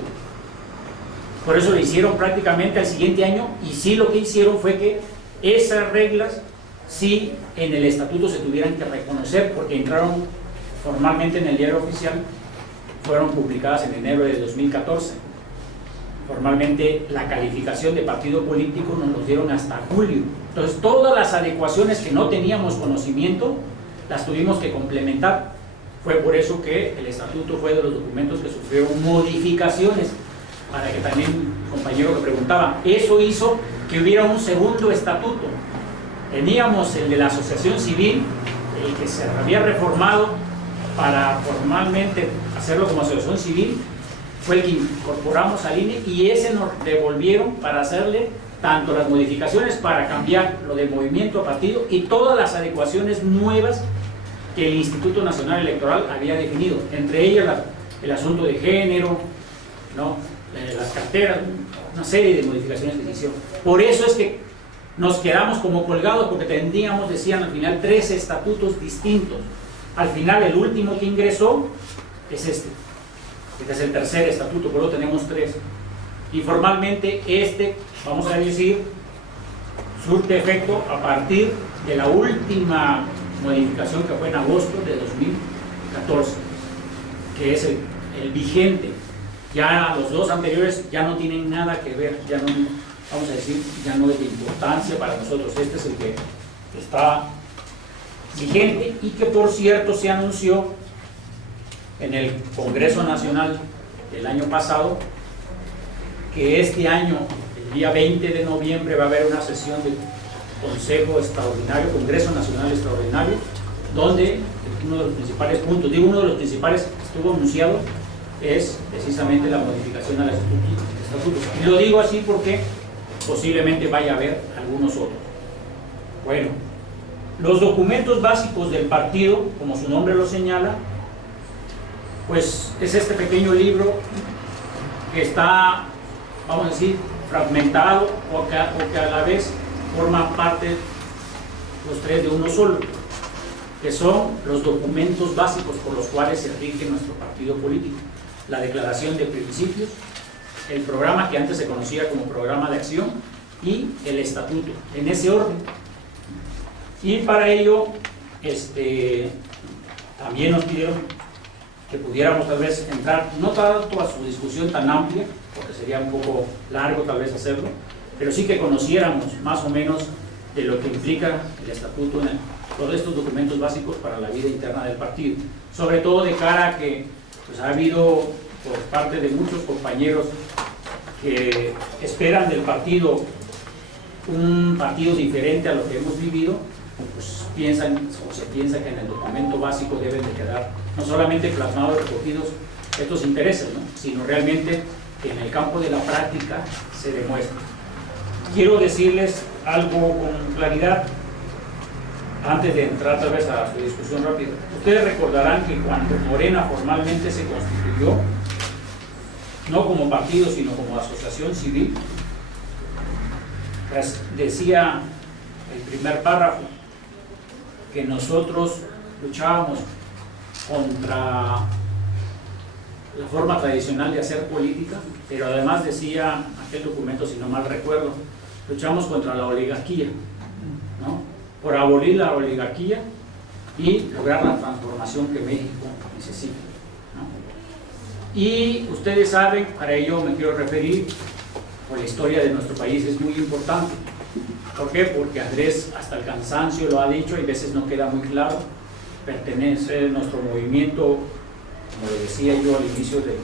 Por eso lo hicieron prácticamente al siguiente año, y sí, lo que hicieron fue que esas reglas sí en el estatuto se tuvieran que reconocer, porque entraron formalmente en el diario oficial, fueron publicadas en enero de 2014. Formalmente la calificación de partido político nos lo dieron hasta julio. Entonces todas las adecuaciones que no teníamos conocimiento las tuvimos que complementar. Fue por eso que el estatuto fue de los documentos que sufrieron modificaciones, para que también el compañero que preguntaba, eso hizo que hubiera un segundo estatuto. Teníamos el de la asociación civil, el que se había reformado para formalmente hacerlo como asociación civil, fue el que incorporamos al INE, y ese nos devolvieron para hacerle tanto las modificaciones para cambiar lo de movimiento a partido y todas las adecuaciones nuevas que el Instituto Nacional Electoral había definido, entre ellas el asunto de género, ¿no? Las carteras, una serie de modificaciones que se hicieron. Por eso es que nos quedamos como colgados, porque tendríamos, decían al final, 13 estatutos distintos. Al final el último que ingresó es este es el tercer estatuto, por lo tenemos 3. Y formalmente vamos a decir, surte efecto a partir de la última modificación, que fue en agosto de 2014, que es el vigente. Ya los dos anteriores ya no tienen nada que ver, ya no, vamos a decir, ya no es de importancia para nosotros. Este es el que está vigente y que, por cierto, se anunció en el Congreso Nacional del año pasado, que este año, el día 20 de noviembre, va a haber una sesión del Consejo Extraordinario, Congreso Nacional Extraordinario, donde uno de los principales puntos, digo uno de los principales que estuvo anunciado, es precisamente la modificación a los estatutos. Y lo digo así porque posiblemente vaya a haber algunos otros. Bueno, los documentos básicos del partido, como su nombre lo señala, pues es este pequeño libro que está, vamos a decir, fragmentado o que a la vez forma parte los tres de uno solo, que son los documentos básicos por los cuales se rige nuestro partido político: la declaración de principios, el programa que antes se conocía como programa de acción y el estatuto, en ese orden. Y para ello también nos pidieron que pudiéramos tal vez entrar, no tanto a su discusión tan amplia, porque sería un poco largo tal vez hacerlo, pero sí que conociéramos más o menos de lo que implica el estatuto en todos estos documentos básicos para la vida interna del partido, sobre todo de cara a que pues, ha habido por parte de muchos compañeros que esperan del partido un partido diferente a lo que hemos vivido, pues se piensa que en el documento básico deben de quedar no solamente plasmados, recogidos estos intereses, ¿no?, sino realmente que en el campo de la práctica se demuestre. Quiero decirles algo con claridad antes de entrar tal vez a su discusión rápida. Ustedes recordarán que cuando Morena formalmente se constituyó, no como partido sino como asociación civil, pues decía el primer párrafo que nosotros luchábamos contra la forma tradicional de hacer política, pero además decía aquel documento, si no mal recuerdo, luchamos contra la oligarquía, ¿no?, por abolir la oligarquía y lograr la transformación que México necesita, ¿no? Y ustedes saben, para ello me quiero referir, pues la historia de nuestro país es muy importante. ¿Por qué? Porque Andrés hasta el cansancio lo ha dicho y a veces no queda muy claro. Pertenece a nuestro movimiento, como lo decía yo al inicio de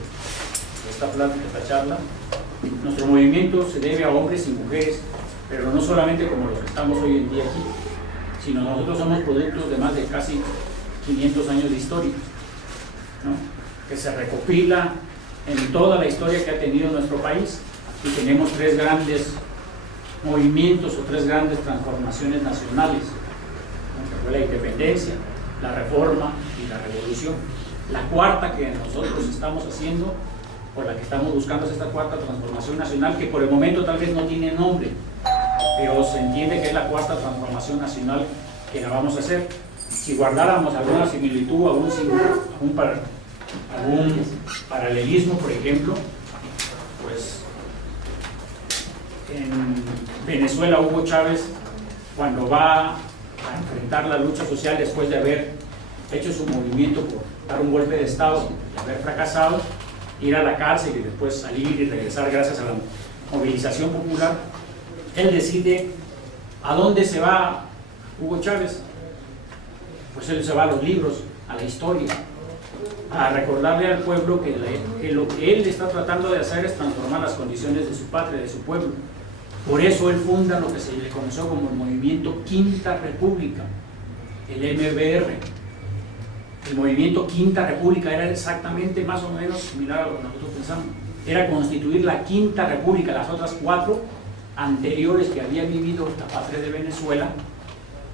esta plática, de esta charla, nuestro movimiento se debe a hombres y mujeres, pero no solamente como los que estamos hoy en día aquí, sino nosotros somos productos de más de casi 500 años de historia, ¿no?, que se recopila en toda la historia que ha tenido nuestro país, y tenemos tres grandes movimientos o tres grandes transformaciones nacionales, que fue la independencia, la reforma y la revolución. La cuarta que nosotros estamos haciendo, por la que estamos buscando, es esta cuarta transformación nacional, que por el momento tal vez no tiene nombre, pero se entiende que es la cuarta transformación nacional que la vamos a hacer. Si guardáramos alguna similitud, algún paralelismo, por ejemplo, pues en Venezuela Hugo Chávez, cuando va a enfrentar la lucha social después de haber hecho su movimiento por dar un golpe de Estado y haber fracasado, ir a la cárcel y después salir y regresar gracias a la movilización popular, él decide a dónde se va Hugo Chávez. Pues él se va a los libros, a la historia, a recordarle al pueblo que lo que él está tratando de hacer es transformar las condiciones de su patria, de su pueblo. Por eso él funda lo que se le conoció como el movimiento Quinta República, el MBR. El movimiento Quinta República era exactamente más o menos similar a lo que nosotros pensamos. Era constituir la Quinta República, las otras cuatro anteriores que había vivido la patria de Venezuela.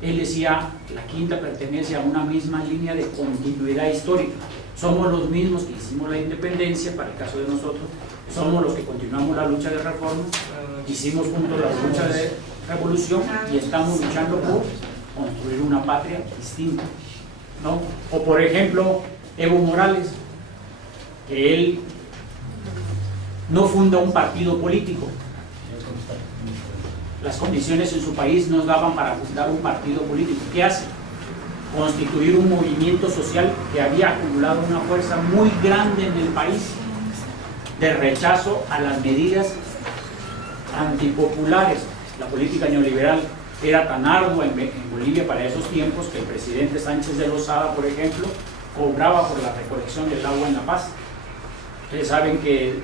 Él decía, la quinta pertenece a una misma línea de continuidad histórica. Somos los mismos que hicimos la independencia, para el caso de nosotros, somos los que continuamos la lucha de reforma, hicimos juntos la lucha de revolución y estamos luchando por construir una patria distinta, ¿no? O por ejemplo, Evo Morales, que él no funda un partido político. Las condiciones en su país nos daban para fundar un partido político. ¿Qué hace? Constituir un movimiento social que había acumulado una fuerza muy grande en el país de rechazo a las medidas antipopulares. La política neoliberal era tan ardua en Bolivia para esos tiempos que el presidente Sánchez de Lozada, por ejemplo, cobraba por la recolección del agua en La Paz. Ustedes saben que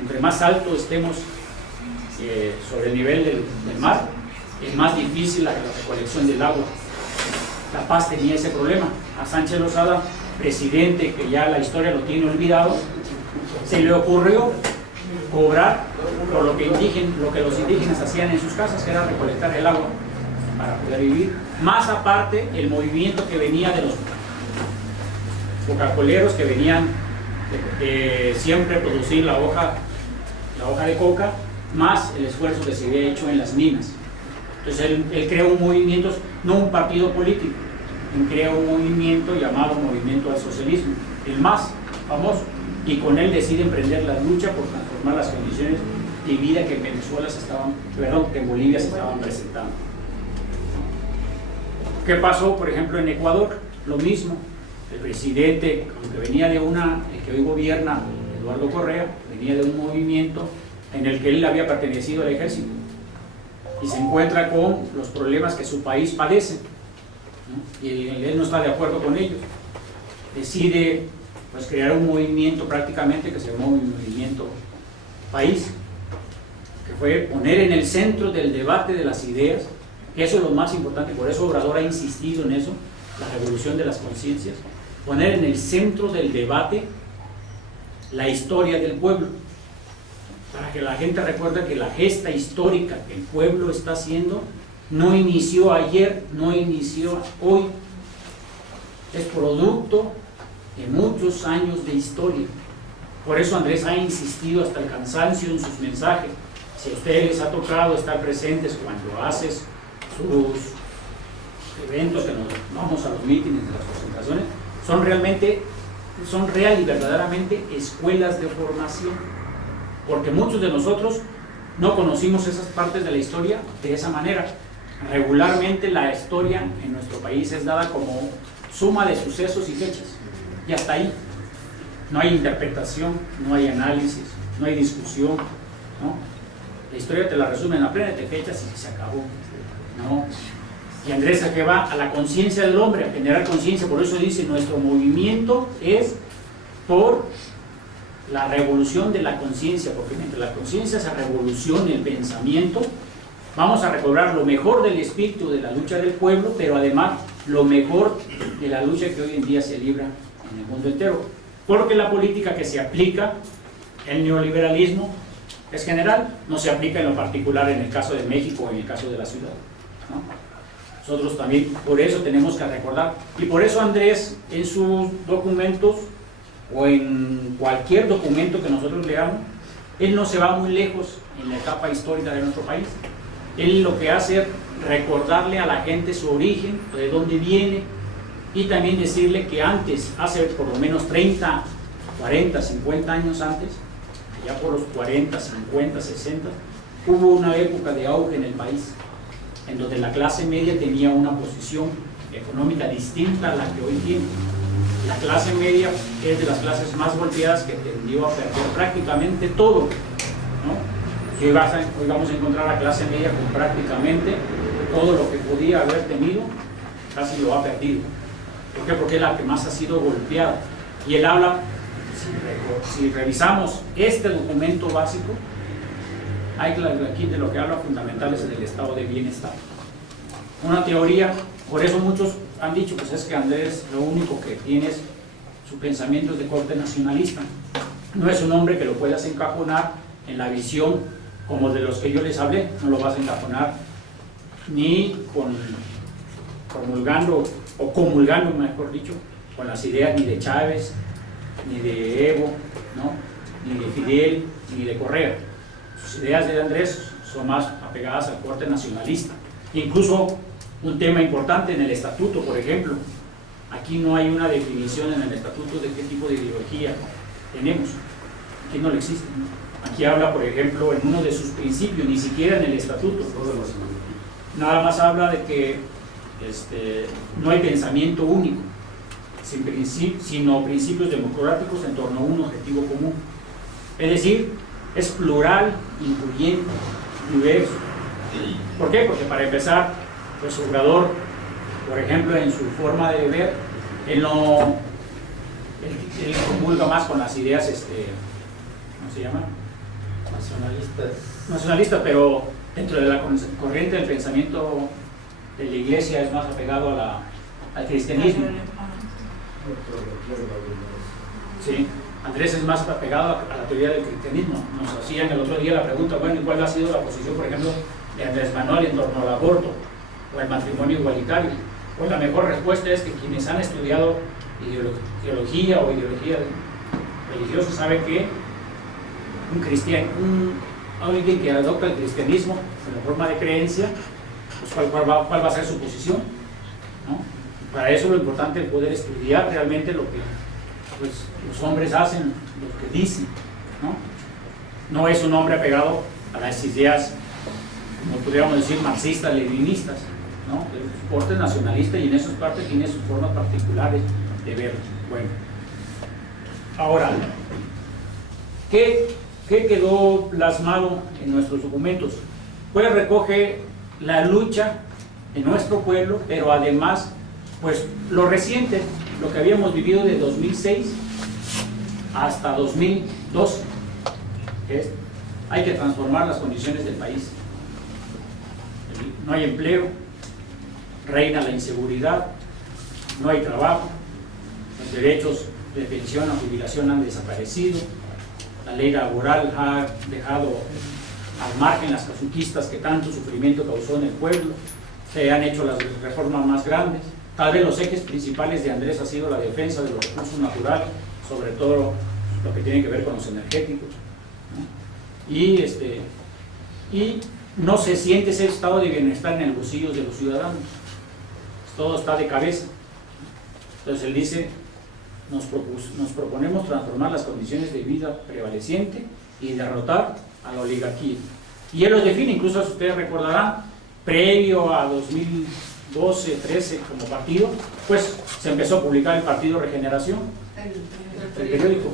entre más alto estemos sobre el nivel del mar, es más difícil la recolección del agua. La Paz tenía ese problema. A Sánchez Lozada, presidente, que ya la historia lo tiene olvidado, se le ocurrió cobrar por lo que los indígenas hacían en sus casas, que era recolectar el agua para poder vivir, más aparte el movimiento que venía de los coca-coleros que venían siempre producir la hoja de coca, más el esfuerzo que se había hecho en las minas. Entonces él creó un movimiento, no un partido político, él creó un movimiento llamado Movimiento al Socialismo, el más famoso, y con él decide emprender la lucha por transformar las condiciones de vida que en Bolivia se estaban presentando. ¿Qué pasó, por ejemplo, en Ecuador? Lo mismo. El presidente, aunque venía el que hoy gobierna, Eduardo Correa, venía de un movimiento en el que él había pertenecido al ejército y se encuentra con los problemas que su país padece, ¿no? Y él no está de acuerdo con ellos. Decide pues crear un movimiento prácticamente que se llamó Movimiento País, que fue poner en el centro del debate de las ideas, que eso es lo más importante, por eso Obrador ha insistido en eso, la revolución de las conciencias, poner en el centro del debate la historia del pueblo, para que la gente recuerde que la gesta histórica que el pueblo está haciendo no inició ayer, no inició hoy, es producto de muchos años de historia. Por eso Andrés ha insistido hasta el cansancio en sus mensajes. Si a ustedes les ha tocado estar presentes cuando haces sus eventos, que nos vamos a los mítines, de las presentaciones, son real y verdaderamente escuelas de formación, porque muchos de nosotros no conocimos esas partes de la historia de esa manera. Regularmente la historia en nuestro país es dada como suma de sucesos y fechas, y hasta ahí. No hay interpretación, no hay análisis, no hay discusión, ¿no? La historia te la resumen, apréndete fechas y se acabó, ¿no? Y Andrés, ¿a qué va? A la conciencia del hombre, a generar conciencia. Por eso dice, nuestro movimiento es por la revolución de la conciencia, porque mientras la conciencia se revolucione el pensamiento, vamos a recobrar lo mejor del espíritu de la lucha del pueblo, pero además lo mejor de la lucha que hoy en día se libra en el mundo entero. Porque la política que se aplica, el neoliberalismo, es general, no se aplica en lo particular en el caso de México o en el caso de la ciudad, ¿no? Nosotros también, por eso tenemos que recordar, y por eso Andrés en sus documentos o en cualquier documento que nosotros leamos, él no se va muy lejos en la etapa histórica de nuestro país. Él lo que hace es recordarle a la gente su origen, de dónde viene, y también decirle que antes, hace por lo menos 30, 40, 50 años antes, allá por los 40, 50, 60, hubo una época de auge en el país, en donde la clase media tenía una posición económica distinta a la que hoy tiene. La clase media es de las clases más golpeadas, que tendió a perder prácticamente todo, ¿no? Y hoy vamos a encontrar a la clase media con prácticamente todo lo que podía haber tenido, casi lo ha perdido. ¿Por qué? Porque es la que más ha sido golpeada. Y él habla, si revisamos este documento básico, aquí de lo que habla fundamental es del estado de bienestar. Una teoría, por eso muchos han dicho, pues es que Andrés lo único que tiene es su pensamiento es de corte nacionalista. No es un hombre que lo puedas encajonar en la visión como de los que yo les hablé, no lo vas a encajonar ni comulgando, mejor dicho, con las ideas ni de Chávez, ni de Evo, ¿no? Ni de Fidel, ni de Correa. Sus ideas de Andrés son más apegadas al corte nacionalista. Incluso un tema importante en el estatuto, por ejemplo, aquí no hay una definición en el estatuto de qué tipo de ideología tenemos. Aquí no lo existe, ¿no? Aquí habla, por ejemplo, en uno de sus principios, ni siquiera en el estatuto, nada más habla de que no hay pensamiento único, sino principios democráticos en torno a un objetivo común. Es decir, es plural, incluyente, diverso. ¿Por qué? Porque para empezar, pues Obrador, por ejemplo, en su forma de ver, él comulga más con las ideas, ¿cómo se llama? Nacionalistas, pero dentro de la corriente del pensamiento de la iglesia es más apegado a al cristianismo. Sí, Andrés es más apegado a la teoría del cristianismo. Nos hacían el otro día la pregunta, bueno, ¿y cuál ha sido la posición, por ejemplo, de Andrés Manuel en torno al aborto o al matrimonio igualitario? Pues la mejor respuesta es que quienes han estudiado teología o ideología religiosa saben que un cristiano, alguien que adopta el cristianismo como forma de creencia, pues cuál va a ser su posición, ¿no? Para eso lo importante es poder estudiar realmente lo que pues, los hombres hacen, lo que dicen, ¿no? No es un hombre apegado a las ideas, como podríamos decir, marxistas, leninistas, ¿no? El corte nacionalista, y en esas partes tiene sus formas particulares de verlo. Bueno, ahora, ¿qué quedó plasmado en nuestros documentos? Pues recoge la lucha de nuestro pueblo, pero además, pues lo reciente, lo que habíamos vivido de 2006 hasta 2012, es, hay que transformar las condiciones del país. No hay empleo, reina la inseguridad, no hay trabajo, los derechos de pensión o jubilación han desaparecido, la ley laboral ha dejado al margen las conquistas que tanto sufrimiento causó en el pueblo, se han hecho las reformas más grandes. Tal vez los ejes principales de Andrés ha sido la defensa de los recursos naturales, sobre todo lo que tiene que ver con los energéticos, ¿no? Y no se siente ese estado de bienestar en el bolsillo de los ciudadanos, todo está de cabeza. Entonces él dice, nos proponemos transformar las condiciones de vida prevaleciente y derrotar a la oligarquía. Y él los define, incluso ustedes recordarán, previo a 2012-13 como partido, pues se empezó a publicar el partido Regeneración, el periódico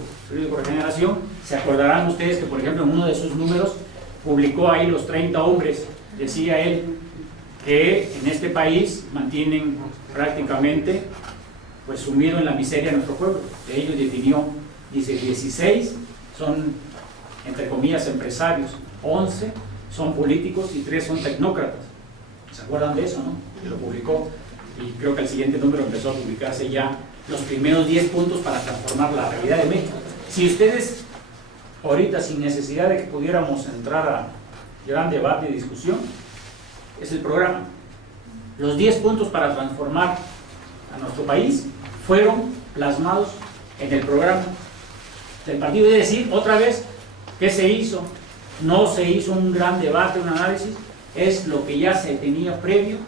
Regeneración. Se acordarán ustedes que, por ejemplo, en uno de sus números publicó ahí los 30 hombres, decía él, que en este país mantienen prácticamente pues sumido en la miseria a nuestro pueblo. De ellos definió, dice, 16 son, entre comillas, empresarios, 11 son políticos y 3 son tecnócratas. ¿Se acuerdan de eso, no? Que lo publicó, y creo que el siguiente número empezó a publicarse ya los primeros 10 puntos para transformar la realidad de México. Si ustedes, ahorita, sin necesidad de que pudiéramos entrar a gran debate y discusión, es el programa. Los 10 puntos para transformar a nuestro país fueron plasmados en el programa del partido. Es decir, otra vez, ¿qué se hizo? No se hizo un gran debate, un análisis, es lo que ya se tenía previo,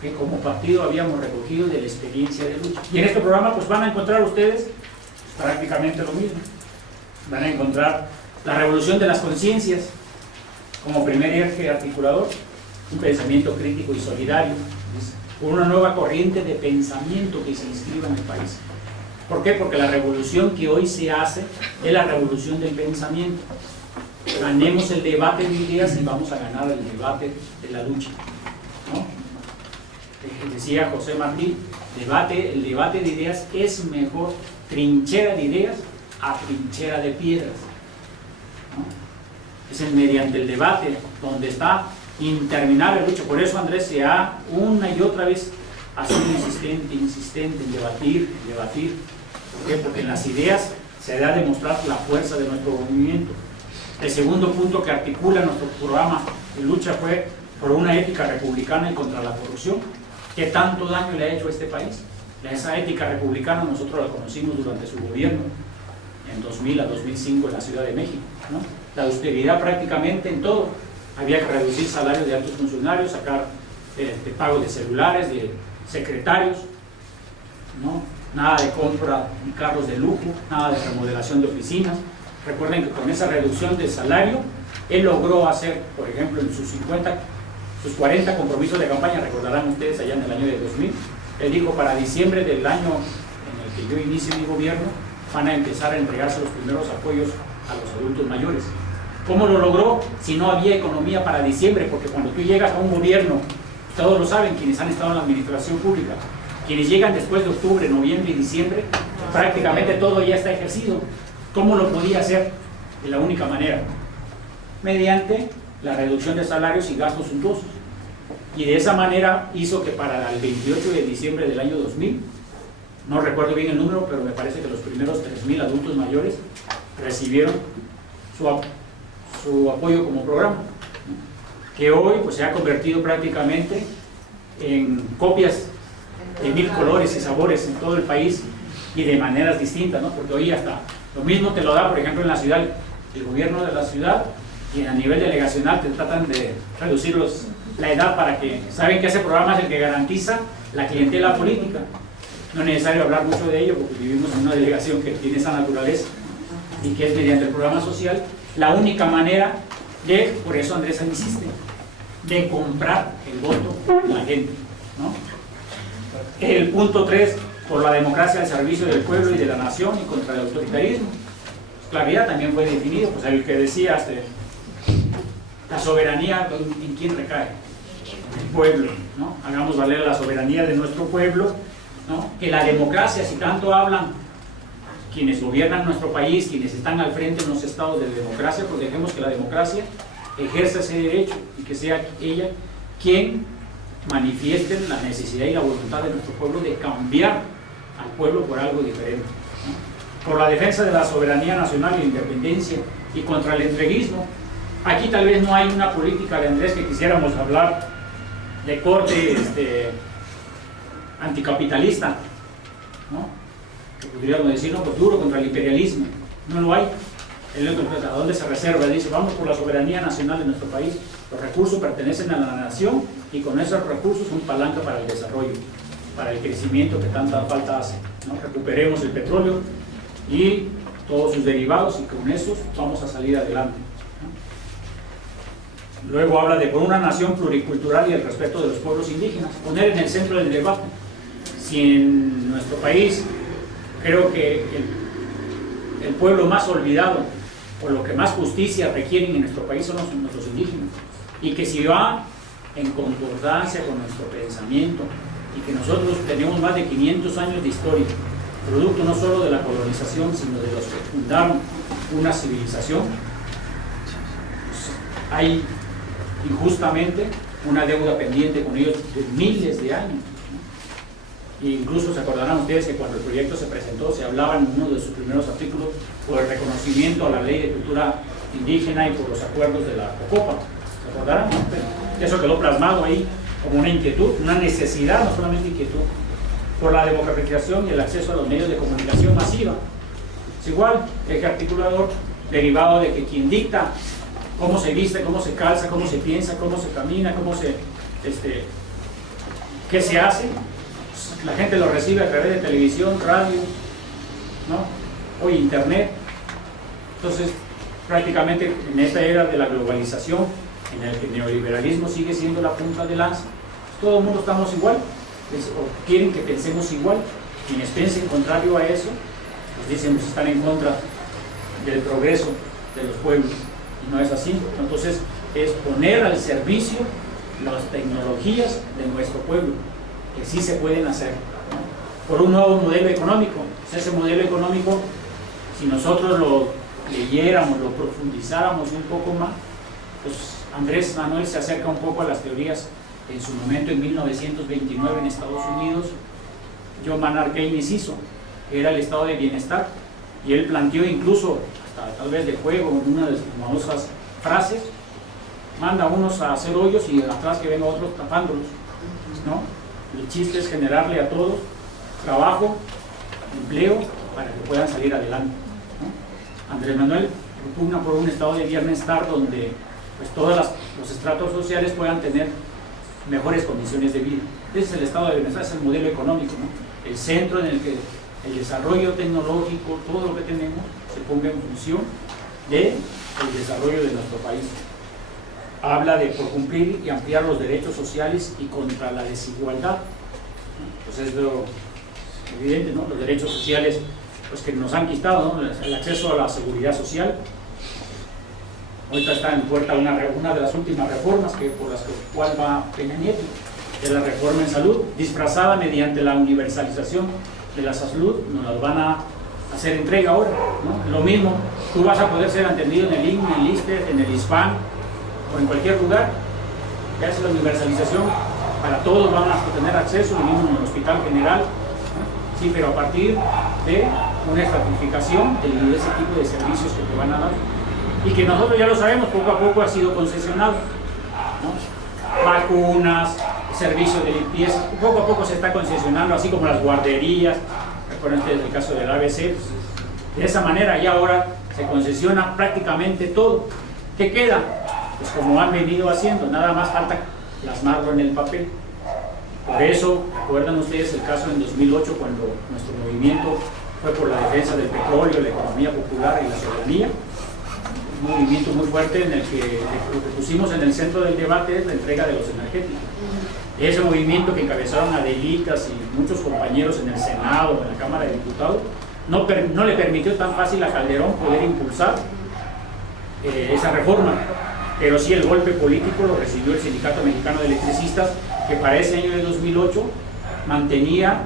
que como partido habíamos recogido de la experiencia de lucha. Y en este programa pues van a encontrar ustedes prácticamente lo mismo. Van a encontrar la revolución de las conciencias como primer eje articulador, un pensamiento crítico y solidario, una nueva corriente de pensamiento que se inscriba en el país. ¿Por qué? Porque la revolución que hoy se hace es la revolución del pensamiento. Ganemos el debate de ideas y vamos a ganar el debate de la lucha, ¿no? Decía José Martí, el debate de ideas es mejor trinchera de ideas a trinchera de piedras, ¿no? Es mediante el debate donde está interminable lucha. Por eso Andrés se ha una y otra vez ha sido insistente en debatir. ¿Por qué? Porque en las ideas se da a demostrar la fuerza de nuestro movimiento. El segundo punto que articula nuestro programa de lucha fue por una ética republicana y contra la corrupción. ¿Qué tanto daño le ha hecho a este país? Esa ética republicana nosotros la conocimos durante su gobierno, en 2000 a 2005 en la Ciudad de México, ¿no? La austeridad prácticamente en todo. Había que reducir salarios de altos funcionarios, sacar pago de celulares, de secretarios, ¿no? Nada de compra de carros de lujo, nada de remodelación de oficinas. Recuerden que con esa reducción de salario, él logró hacer, por ejemplo, en sus 40 compromisos de campaña, recordarán ustedes allá en el año de 2000, él dijo, para diciembre del año en el que yo inicie mi gobierno, van a empezar a entregarse los primeros apoyos a los adultos mayores. ¿Cómo lo logró? Si no había economía para diciembre, porque cuando tú llegas a un gobierno, todos lo saben, quienes han estado en la administración pública, quienes llegan después de octubre, noviembre y diciembre, prácticamente todo ya está ejercido. ¿Cómo lo podía hacer? De la única manera, mediante la reducción de salarios y gastos suntuosos. y de esa manera hizo que para el 28 de diciembre del año 2000, no recuerdo bien el número, pero me parece que los primeros 3.000 adultos mayores recibieron su apoyo como programa, que hoy pues, se ha convertido prácticamente en copias de 1000 colores y sabores en todo el país y de maneras distintas, ¿no? Porque hoy hasta lo mismo te lo da, por ejemplo, en la ciudad, el gobierno de la ciudad, y a nivel delegacional te tratan de reducir la edad para que, saben que ese programa es el que garantiza la clientela política. No es necesario hablar mucho de ello porque vivimos en una delegación que tiene esa naturaleza y que es mediante el programa social la única manera de, por eso Andrés insiste, de comprar el voto de la gente, ¿no? El punto 3, por la democracia al servicio del pueblo y de la nación y contra el autoritarismo. Claridad también fue definido, pues el que decía la soberanía, ¿en quién recae? En el pueblo, ¿no? Hagamos valer la soberanía de nuestro pueblo, ¿no? Que la democracia, si tanto hablan quienes gobiernan nuestro país, quienes están al frente en los estados de democracia, pues dejemos que la democracia ejerza ese derecho y que sea ella quien manifieste la necesidad y la voluntad de nuestro pueblo de cambiar al pueblo por algo diferente, ¿no? Por la defensa de la soberanía nacional y la independencia y contra el entreguismo. Aquí tal vez no hay una política de Andrés que quisiéramos hablar de corte anticapitalista, ¿no? Que podríamos decir, no, pues duro contra el imperialismo. No lo hay. ¿A dónde se reserva? Dice, vamos por la soberanía nacional de nuestro país. Los recursos pertenecen a la nación y con esos recursos un palanca para el desarrollo, para el crecimiento que tanta falta hace, ¿no? Recuperemos el petróleo y todos sus derivados y con esos vamos a salir adelante, ¿no? Luego habla de por una nación pluricultural y el respeto de los pueblos indígenas, poner en el centro del debate. Si en nuestro país creo que el pueblo más olvidado o lo que más justicia requieren en nuestro país son nuestros indígenas, y que si va en concordancia con nuestro pensamiento y que nosotros tenemos más de 500 años de historia, producto no solo de la colonización sino de los que fundaron una civilización, pues hay injustamente una deuda pendiente con ellos de miles de años, ¿no? E incluso se acordarán ustedes que cuando el proyecto se presentó se hablaba en uno de sus primeros artículos por el reconocimiento a la ley de cultura indígena y por los acuerdos de la COCOPA. ¿Se acordarán? Eso quedó plasmado ahí como una inquietud, una necesidad, no solamente inquietud, por la democratización y el acceso a los medios de comunicación masiva. Es igual, eje articulador derivado de que quien dicta cómo se viste, cómo se calza, cómo se piensa, cómo se camina, qué se hace, la gente lo recibe a través de televisión, radio, ¿no? Hoy internet. Entonces, prácticamente en esta era de la globalización, en el que el neoliberalismo sigue siendo la punta de lanza, todo el mundo estamos igual, o quieren que pensemos igual. Quienes piensen contrario a eso, pues dicen que están en contra del progreso de los pueblos, y no es así. Entonces, es poner al servicio las tecnologías de nuestro pueblo, que sí se pueden hacer, ¿no? Por un nuevo modelo económico. Ese modelo económico, si nosotros lo leyéramos, lo profundizáramos un poco más, pues Andrés Manuel se acerca un poco a las teorías que en su momento en 1929 en Estados Unidos John Maynard Keynes hizo, que era el estado de bienestar, y él planteó incluso, hasta tal vez de juego, en una de sus famosas frases, manda a unos a hacer hoyos y atrás que venga otros tapándolos, ¿no? El chiste es generarle a todos trabajo, empleo, para que puedan salir adelante, ¿no? Andrés Manuel propugna por un estado de bienestar donde pues, todos los estratos sociales puedan tener mejores condiciones de vida. Ese es el estado de bienestar, es el modelo económico, ¿no? El centro en el que el desarrollo tecnológico, todo lo que tenemos, se ponga en función del desarrollo de nuestro país. Habla de por cumplir y ampliar los derechos sociales y contra la desigualdad. Pues es lo evidente, ¿no? Los derechos sociales pues, que nos han quitado, ¿no? El acceso a la seguridad social. Ahorita está en puerta una de las últimas reformas por las cual va Peña Nieto, de la reforma en salud, disfrazada mediante la universalización de la salud. Nos las van a hacer entrega ahora, ¿no? Lo mismo, tú vas a poder ser atendido en el INME, en el ISSSTE, en el ISFAN o en cualquier lugar, que hace la universalización, para todos van a tener acceso, lo mismo en el hospital general, ¿no? Sí, pero a partir de una estratificación de ese tipo de servicios que te van a dar, y que nosotros ya lo sabemos, poco a poco ha sido concesionado, ¿no? Vacunas, servicios de limpieza, poco a poco se está concesionando, así como las guarderías. Recuerden ustedes el caso del ABC, pues, de esa manera ya ahora se concesiona prácticamente todo. ¿Qué queda? Pues como han venido haciendo, nada más falta plasmarlo en el papel. Por eso, recuerdan ustedes el caso en 2008 cuando nuestro movimiento fue por la defensa del petróleo, la economía popular y la soberanía. Un movimiento muy fuerte en el que lo que pusimos en el centro del debate es la entrega de los energéticos. Ese movimiento que encabezaron Adelitas y muchos compañeros en el Senado, en la Cámara de Diputados, no le permitió tan fácil a Calderón poder impulsar esa reforma, pero sí el golpe político lo recibió el Sindicato Mexicano de Electricistas, que para ese año de 2008 mantenía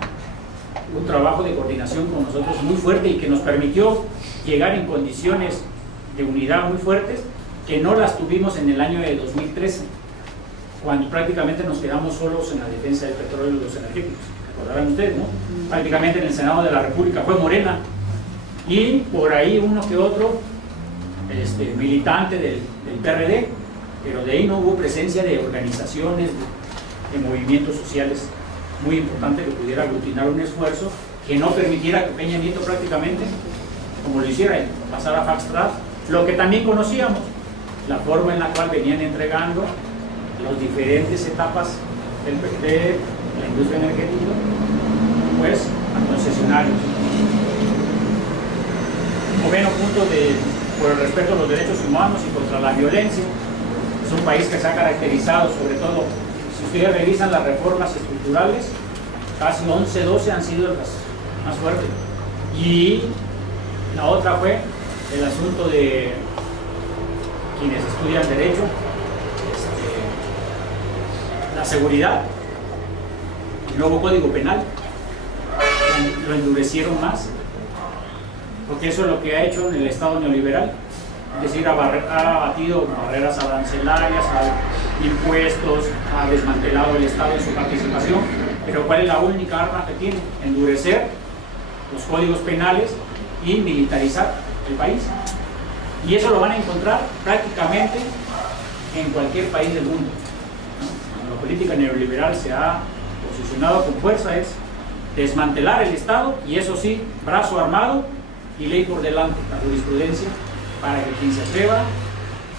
un trabajo de coordinación con nosotros muy fuerte y que nos permitió llegar en condiciones de unidad muy fuertes que no las tuvimos en el año de 2013, cuando prácticamente nos quedamos solos en la defensa del petróleo y los energéticos. Recordarán ustedes, ¿no? Prácticamente en el Senado de la República fue Morena, y por ahí uno que otro militante del PRD, pero de ahí no hubo presencia de organizaciones, de movimientos sociales muy importantes que pudiera aglutinar un esfuerzo que no permitiera que Peña Nieto prácticamente, como lo hiciera, pasara a fast track, lo que también conocíamos, la forma en la cual venían entregando las diferentes etapas de la industria energética, pues a concesionarios. Noveno punto por el respeto a los derechos humanos y contra la violencia. Es un país que se ha caracterizado, sobre todo, si ustedes revisan las reformas estructurales, casi 11, 12 han sido las más fuertes. Y la otra fue el asunto de quienes estudian derecho, la seguridad, el nuevo código penal, lo endurecieron más, porque eso es lo que ha hecho en el Estado neoliberal, es decir, ha abatido barreras arancelarias, impuestos, ha desmantelado el Estado en su participación, pero ¿cuál es la única arma que tiene? Endurecer los códigos penales y militarizar el país. Y eso lo van a encontrar prácticamente en cualquier país del mundo, ¿no? La política neoliberal se ha posicionado con fuerza, es desmantelar el Estado, y eso sí, brazo armado y ley por delante, la jurisprudencia, para que quien se atreva,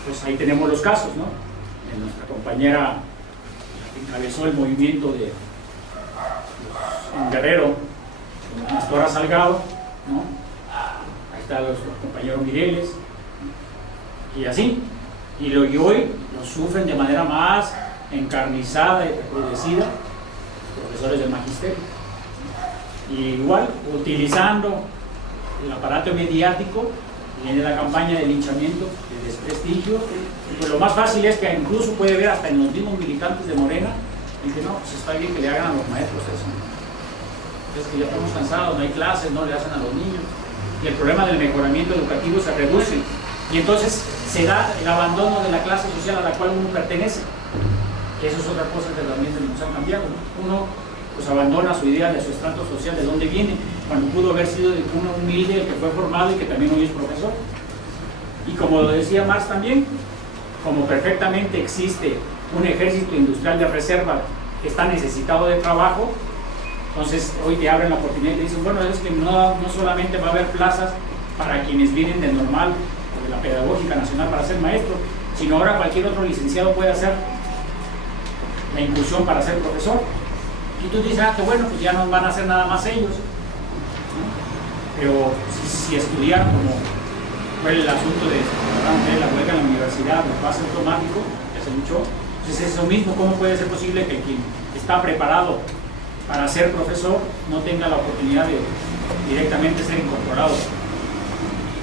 pues ahí tenemos los casos, ¿no? De nuestra compañera que encabezó el movimiento en Guerrero, Pastora Salgado, ¿no? Ahí está los compañeros Mireles, ¿no? Y así, y hoy lo sufren de manera más encarnizada y recrudecida los profesores del magisterio, ¿no? Y igual, utilizando el aparato mediático, viene la campaña de linchamiento, de desprestigio, y pues lo más fácil es que incluso puede ver hasta en los mismos militantes de Morena, y que no, pues está bien que le hagan a los maestros eso, es que ya estamos cansados, no hay clases, no le hacen a los niños, y el problema del mejoramiento educativo se reduce, y entonces se da el abandono de la clase social a la cual uno pertenece, que eso es otra cosa que también nos han cambiado, ¿no? Uno pues abandona su idea de su estrato social, de dónde viene, cuando pudo haber sido uno humilde, el que fue formado y que también hoy es profesor. Y como lo decía Marx también, como perfectamente existe un ejército industrial de reserva que está necesitado de trabajo, entonces hoy te abren la oportunidad y te dicen, bueno, es que no solamente va a haber plazas para quienes vienen del normal o de la pedagógica nacional para ser maestro, sino ahora cualquier otro licenciado puede hacer la inclusión para ser profesor. Y tú dices, que bueno, pues ya no van a hacer nada más ellos, ¿no? Pero si estudiaron, como fue el asunto de la huelga en la universidad, el pase automático, que se luchó, pues es eso mismo. ¿Cómo puede ser posible que quien está preparado para ser profesor no tenga la oportunidad de directamente ser incorporado?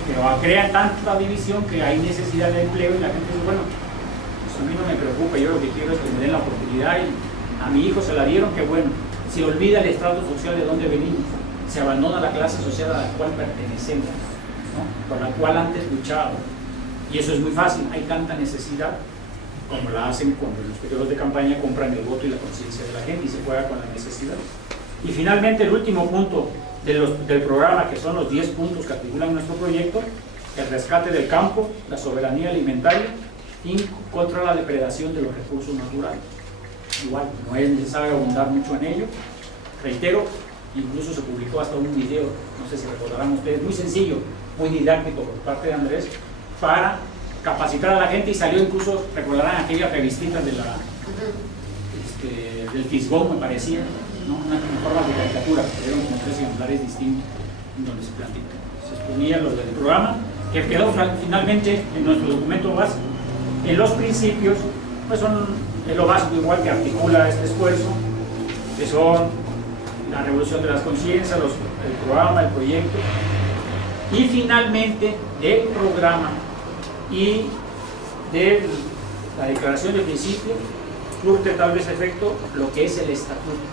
Pero crean tanta división que hay necesidad de empleo y la gente dice, bueno, pues a mí no me preocupa, yo lo que quiero es que me den la oportunidad, y a mi hijo se la dieron, que bueno. Se olvida el estrato social de donde venimos, se abandona la clase social a la cual pertenecemos, ¿no? Por la cual antes luchaba, y eso es muy fácil. Hay tanta necesidad como la hacen cuando en los periodos de campaña compran el voto y la conciencia de la gente y se juega con las necesidades. Y finalmente el último punto del programa, que son los 10 puntos que articulan nuestro proyecto: el rescate del campo, la soberanía alimentaria y contra la depredación de los recursos naturales. Igual, no es necesario abundar mucho en ello. Reitero, incluso se publicó hasta un video, no sé si recordarán ustedes, muy sencillo, muy didáctico por parte de Andrés, para capacitar a la gente, y salió incluso, recordarán aquellas revistitas de del Fisgón, me parecía, ¿no? Una forma de caricatura, que eran como 3 ejemplares distintos, en donde se exponía lo del programa, que quedó finalmente en nuestro documento básico. En los principios, pues es lo básico igual que articula este esfuerzo, que son la revolución de las conciencias, el programa, el proyecto, y finalmente del programa y de la declaración de principio surte tal vez efecto lo que es el estatuto,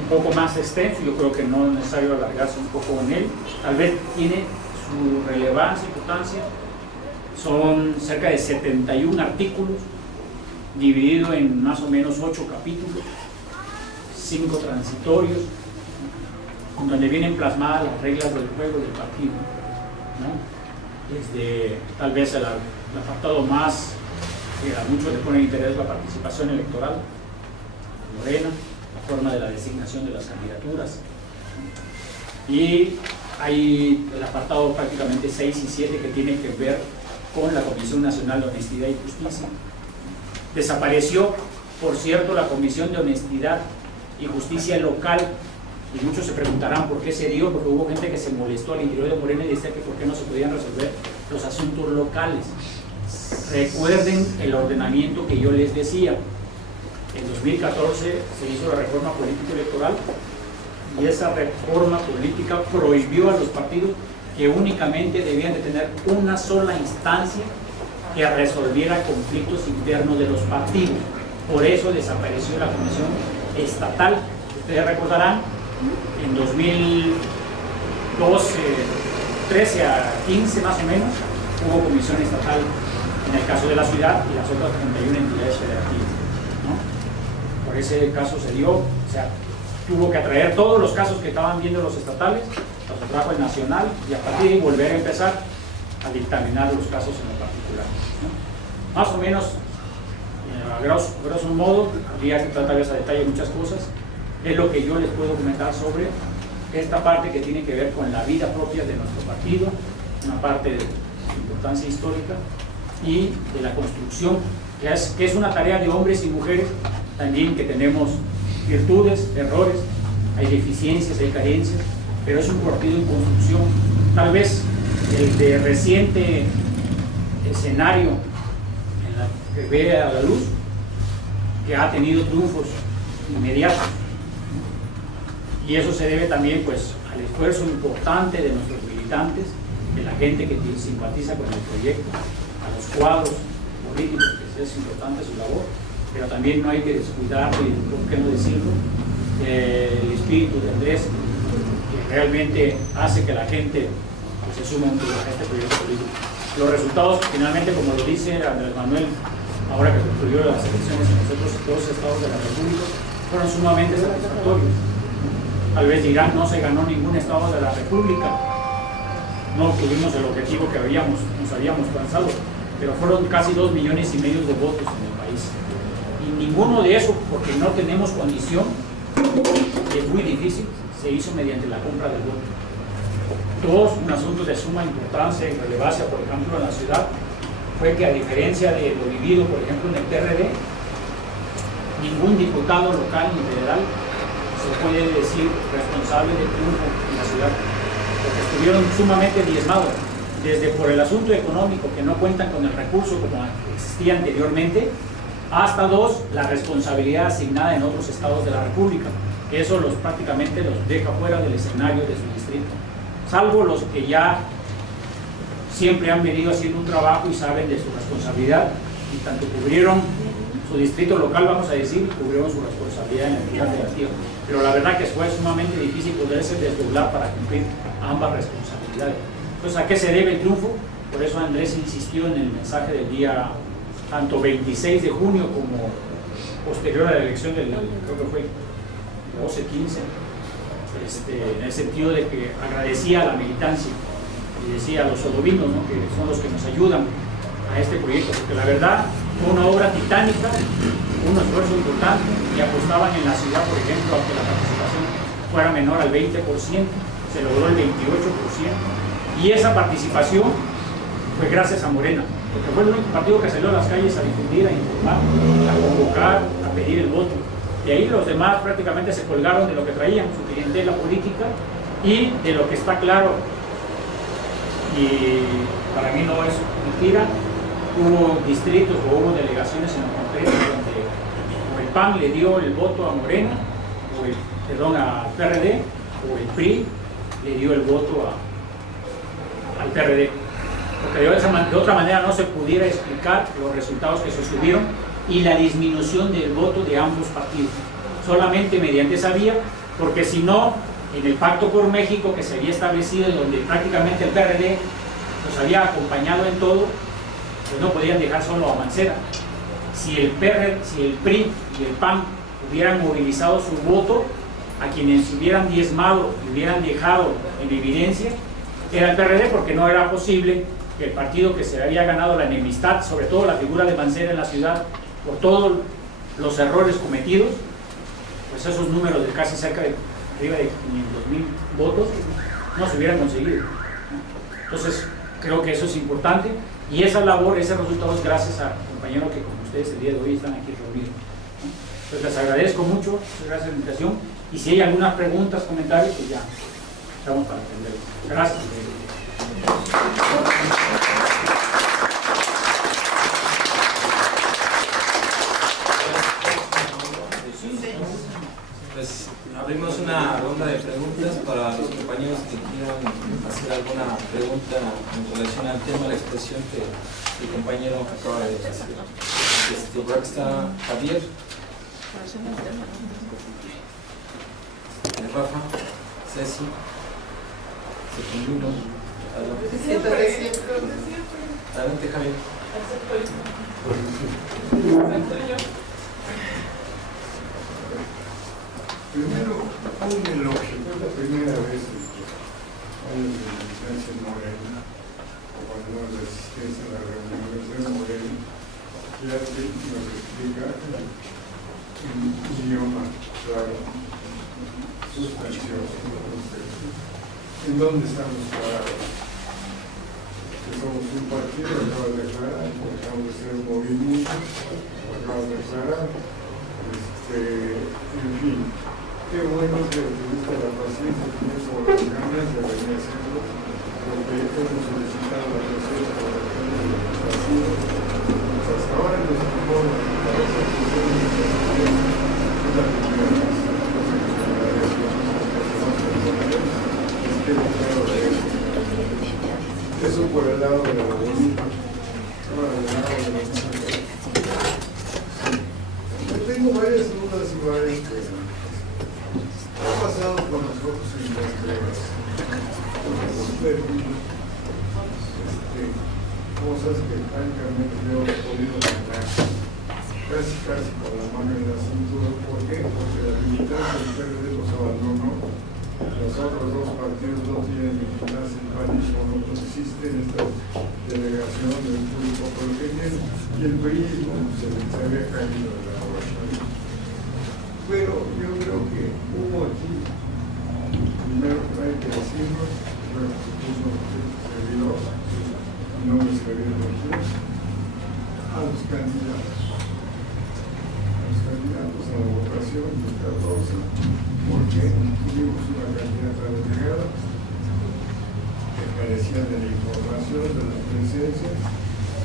un poco más extenso. Yo creo que no es necesario alargarse un poco en él, tal vez tiene su relevancia y importancia. Son cerca de 71 artículos, dividido en más o menos 8 capítulos, 5 transitorios, donde vienen plasmadas las reglas del juego del partido, ¿no? Desde tal vez el apartado más que a muchos les pone interés, la participación electoral, Morena, la forma de la designación de las candidaturas, y hay el apartado prácticamente 6 y 7 que tienen que ver con la Comisión Nacional de Honestidad y Justicia. Desapareció, por cierto, la Comisión de Honestidad y Justicia local, y muchos se preguntarán por qué se dio, porque hubo gente que se molestó al interior de Morena y decía que por qué no se podían resolver los asuntos locales. Recuerden el ordenamiento que yo les decía. En 2014 se hizo la reforma política electoral, y esa reforma política prohibió a los partidos que únicamente debían de tener una sola instancia que resolviera conflictos internos de los partidos. Por eso desapareció la Comisión Estatal. Ustedes recordarán, en 2012, 13 a 15 más o menos, hubo comisión estatal en el caso de la ciudad y las otras 31 entidades federativas, ¿no? Por ese caso se dio, o sea, tuvo que atraer todos los casos que estaban viendo los estatales, los trajo el nacional, y a partir de ahí volver a empezar a dictaminar los casos en lo particular, ¿no? Más o menos, a grosso modo, habría que tratar a detalle muchas cosas, es lo que yo les puedo comentar sobre esta parte que tiene que ver con la vida propia de nuestro partido, una parte de importancia histórica, y de la construcción, que es una tarea de hombres y mujeres también, que tenemos virtudes, errores, hay deficiencias, hay carencias, pero es un partido en construcción. Tal vez el de reciente escenario en la que ve a la luz, que ha tenido triunfos inmediatos, y eso se debe también pues al esfuerzo importante de nuestros militantes, de la gente que simpatiza con el proyecto, a los cuadros políticos, que es importante su labor, pero también no hay que descuidar, y por qué no decirlo, el espíritu de Andrés, que realmente hace que la gente pues, se sume a este proyecto político. Los resultados, finalmente, como lo dice Andrés Manuel, ahora que concluyó las elecciones en los otros 2 estados de la República, fueron sumamente satisfactorios. Tal vez dirán, no se ganó ningún estado de la República, no tuvimos el objetivo que nos habíamos lanzado, pero fueron casi 2,5 millones de votos en el país. Y ninguno de esos, porque no tenemos condición, es muy difícil, se hizo mediante la compra del voto. Todos un asunto de suma importancia y relevancia, por ejemplo, en la ciudad, fue que, a diferencia de lo vivido, por ejemplo, en el PRD, ningún diputado local ni federal se puede decir responsable del triunfo en la ciudad, porque estuvieron sumamente diezmados, desde por el asunto económico, que no cuentan con el recurso como existía anteriormente, hasta 2, la responsabilidad asignada en otros estados de la República, que eso prácticamente los deja fuera del escenario de su distrito, salvo los que ya siempre han venido haciendo un trabajo y saben de su responsabilidad, y tanto cubrieron su distrito local, vamos a decir, cubrieron su responsabilidad en la entidad federativa. Pero la verdad que fue sumamente difícil poderse desdoblar para cumplir ambas responsabilidades. Entonces, ¿a qué se debe el triunfo? Por eso Andrés insistió en el mensaje del día tanto 26 de junio como posterior a la elección del, creo que fue 12-15, en el sentido de que agradecía a la militancia y decía a los sodovinos, ¿no?, que son los que nos ayudan a este proyecto, porque la verdad fue una obra titánica, un esfuerzo importante, y apostaban en la ciudad, por ejemplo, a que la participación fuera menor al 20%, se logró el 28%, y esa participación fue gracias a Morena, porque fue el único partido que salió a las calles a difundir, a informar, a convocar, a pedir el voto. Y ahí los demás prácticamente se colgaron de lo que traían, su clientela política, y de lo que está claro, y para mí no es mentira, hubo distritos o hubo delegaciones en concreto donde o el PAN le dio el voto a Morena, al PRD, o el PRI le dio el voto al PRD. Porque de otra manera no se pudiera explicar los resultados que se obtuvieron y la disminución del voto de ambos partidos. Solamente mediante esa vía, porque si no, en el Pacto por México que se había establecido, en donde prácticamente el PRD nos había acompañado en todo, pues no podían dejar solo a Mancera. Si el PRI y el PAN hubieran movilizado su voto, a quienes hubieran diezmado y hubieran dejado en evidencia era el PRD, porque no era posible que el partido que se había ganado la enemistad, sobre todo la figura de Mancera en la ciudad, por todos los errores cometidos, pues esos números de casi cerca de arriba de 500,000 votos no se hubieran conseguido. Entonces creo que eso es importante, y esa labor, ese resultado es gracias a compañeros que como ustedes el día de hoy están aquí reunidos. Pues les agradezco mucho, gracias por la invitación, y si hay algunas preguntas, comentarios, pues ya estamos para atenderlos. Gracias. Pues abrimos una ronda de preguntas para los compañeros que quieran hacer alguna pregunta en relación al tema, la expresión que el compañero acaba de hacer. Por aquí está Javier, Rafa, Ceci, Secundino. Adelante, Javier. Primero, un elogio. Es la primera vez en años de militancia en Morena, o cuando no de asistencia a la reunión de Morena, que alguien nos explica en un idioma claro, sustancioso, en dónde estamos parados. Que somos un partido, acaba de declarar, acabamos de ser un movimiento, acabamos de declarar, en fin. Qué bueno que tuviste la paciencia, tienes las ganas de venir a hacerlo, porque hemos solicitado la presencia de la gente de los partidos. Hasta ahora nos tomó la cabeza de es la primera vez que nos claro de eso. Eso por el lado de la bonita, ahora del lado de la música. Yo tengo varias dudas y varias preguntas. ¿Qué ha pasado con nosotros en las pruebas? Cosas que francamente yo he podido ganar casi con la mano en la cintura. ¿Por qué? Porque la militancia del PRD los abandonó. Los otros dos partidos no tienen militancia, el panismo no existe en esta delegación del público porteño, y el PRI se había caído de la oración. Pero yo creo que hubo aquí, primero hay que decirlo, bueno, se puso servidor, no me escribieron aquí, a los candidatos a la votación del 14, porque tuvimos una candidata delegada que carecía de la información, de las presencias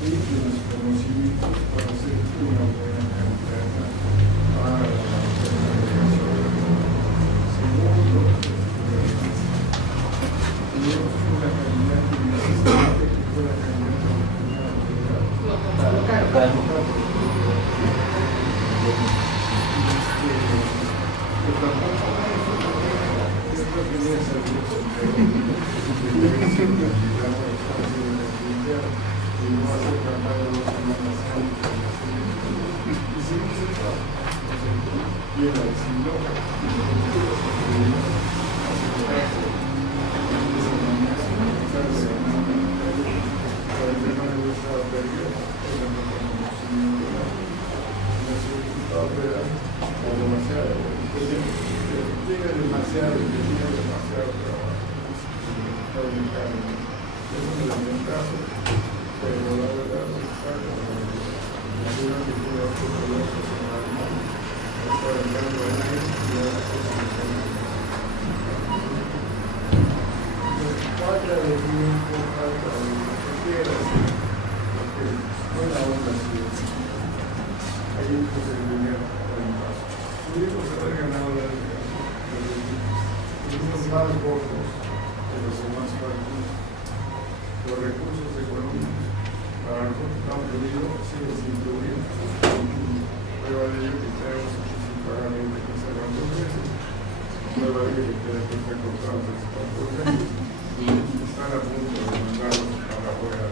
y de los conocimientos para ser una buena candidata a la delegación. Segundo, tuvimos una candidata inexistente que fue la candidata de semanas antes. Hicimos el trabajo. Y era decir, no, demasiado trabajo. Eso me lamentaba, pero la verdad es que la ciudad que tiene otro problema personal, está en cambio de alguien y la cosa falta de tiempo, falta de lo que quieras, porque no es la onda así. Hay un procedimiento para el paso. Pudimos haber ganado la educación, tuvimos más votos que los demás partidos. Los recursos económicos para nosotros Estados Unidos siguen sin fluir. Prueba de ello que tenemos sin pagar 20 meses. Prueba de ello que tenemos que estar cortados hace 4 meses. Están a punto de mandarnos para afuera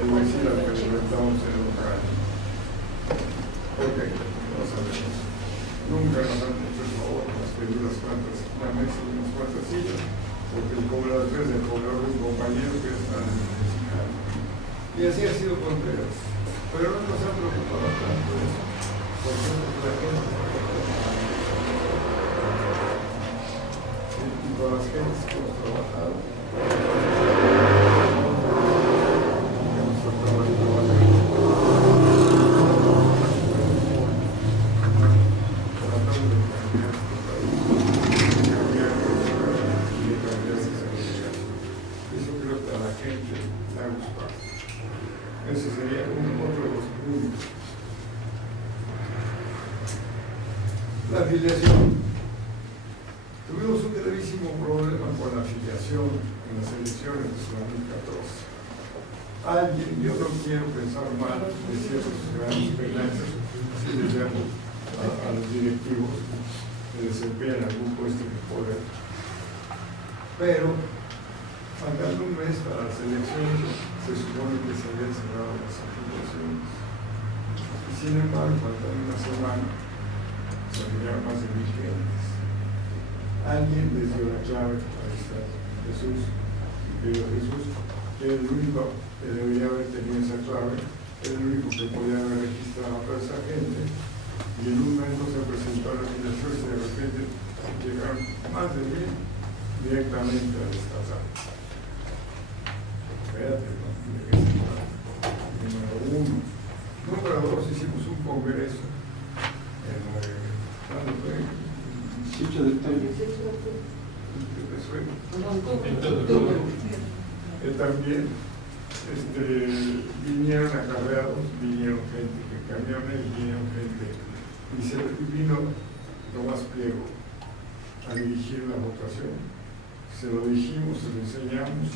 el vecino al que inventamos en otra año. Ok, no sabemos. Nunca nos han hecho el favor más que unas cuantas mesas y unas cuantas sillas, porque como las veces el poblador de un compañero que está en el musical. Y así ha sido con Pedro. Pero no nos ha preocupado tanto eso, porque la gente y con las gentes que hemos trabajado, ese sería otro de los puntos. La afiliación. Tuvimos un gravísimo problema con la afiliación en las elecciones de 2014. Alguien, yo no quiero pensar mal de ciertos ciudadanos penales, así les llamo a los directivos que desempeñan algún puesto de poder, pero faltando un mes para las elecciones, se supone que se habían cerrado las afiliaciones. Y sin embargo, faltando una semana, se afiliaron más de 1000 gentes. Alguien les dio la clave a Jesús, querido Jesús, que era el único que debería haber tenido esa clave, era el único que podía haber registrado a toda esa gente. Y en un momento se presentó a la afiliación y de repente llegaron más de 1000 directamente al estatal. Espérate, ¿no? Número 1. Número 2, hicimos un congreso ¿cuándo fue? 18 de octubre. También vinieron acarreados, vinieron gente que camiones, vinieron gente y vino Tomás Pliego a dirigir la votación. Se lo dijimos, se lo enseñamos.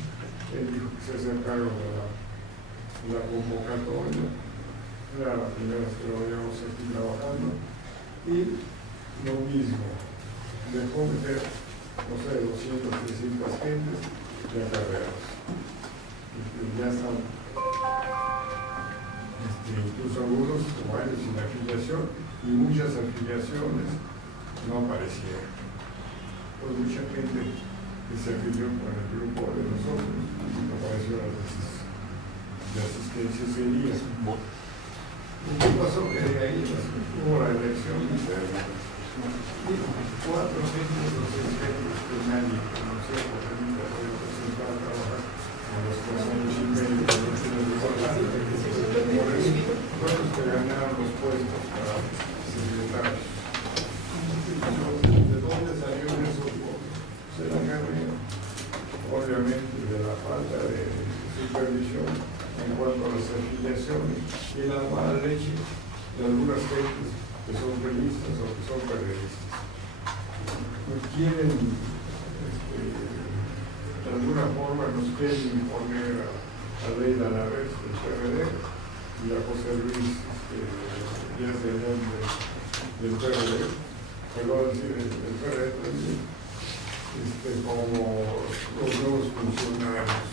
Él dijo que se hacía cargo de la convocatoria. Era la primera vez que lo veíamos aquí trabajando. Y lo mismo, dejó meter, no sé, 200, 300 gentes de acarreados. Ya están, incluso algunos, varios sin afiliación, y muchas afiliaciones no aparecieron. Pues mucha gente que se afilió con el grupo de nosotros, no apareció de asistencia ese día. ¿Qué pasó? Que de ahí hubo la elección interna y 4 gentes o 6 gentes que nadie conocía porque nunca se había presentado a trabajar a los 3 años y medio de elecciones de Guadalajara. Por eso fueron los que ganaron los puestos para secretarios. ¿De dónde salieron esos votos? Se la ganaron, obviamente, de la falta de supervisión en cuanto a las afiliaciones y la mala leche de algunas gentes que son realistas o que son periodistas. Nos quieren, de alguna forma nos quieren imponer a Ley de Alavés del PRD y a José Luis Díaz de León del PRD, pero va a decir el PRD también, como los nuevos funcionarios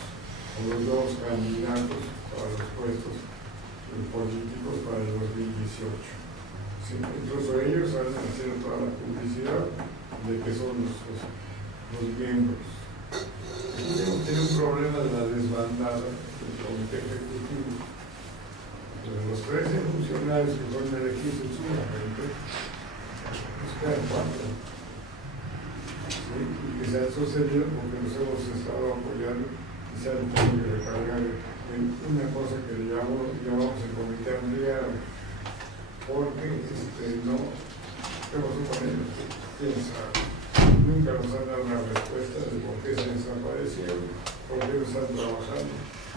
o los nuevos candidatos para los puestos políticos para el 2018. Sí, incluso ellos salen haciendo toda la publicidad de que son los miembros. Tiene un problema de la desbandada del comité ejecutivo. De los 13 funcionarios que fueron elegidos en su momento, pues quedan 4. ¿Sí? Y que se han sucedido porque nos hemos estado apoyando y se han tenido que recargar en una cosa que llamamos el comité ampliado, porque no, ¿qué pasó con ellos? ¿Quién sabe? Nunca nos han dado una respuesta de por qué se desaparecieron, por qué no están trabajando.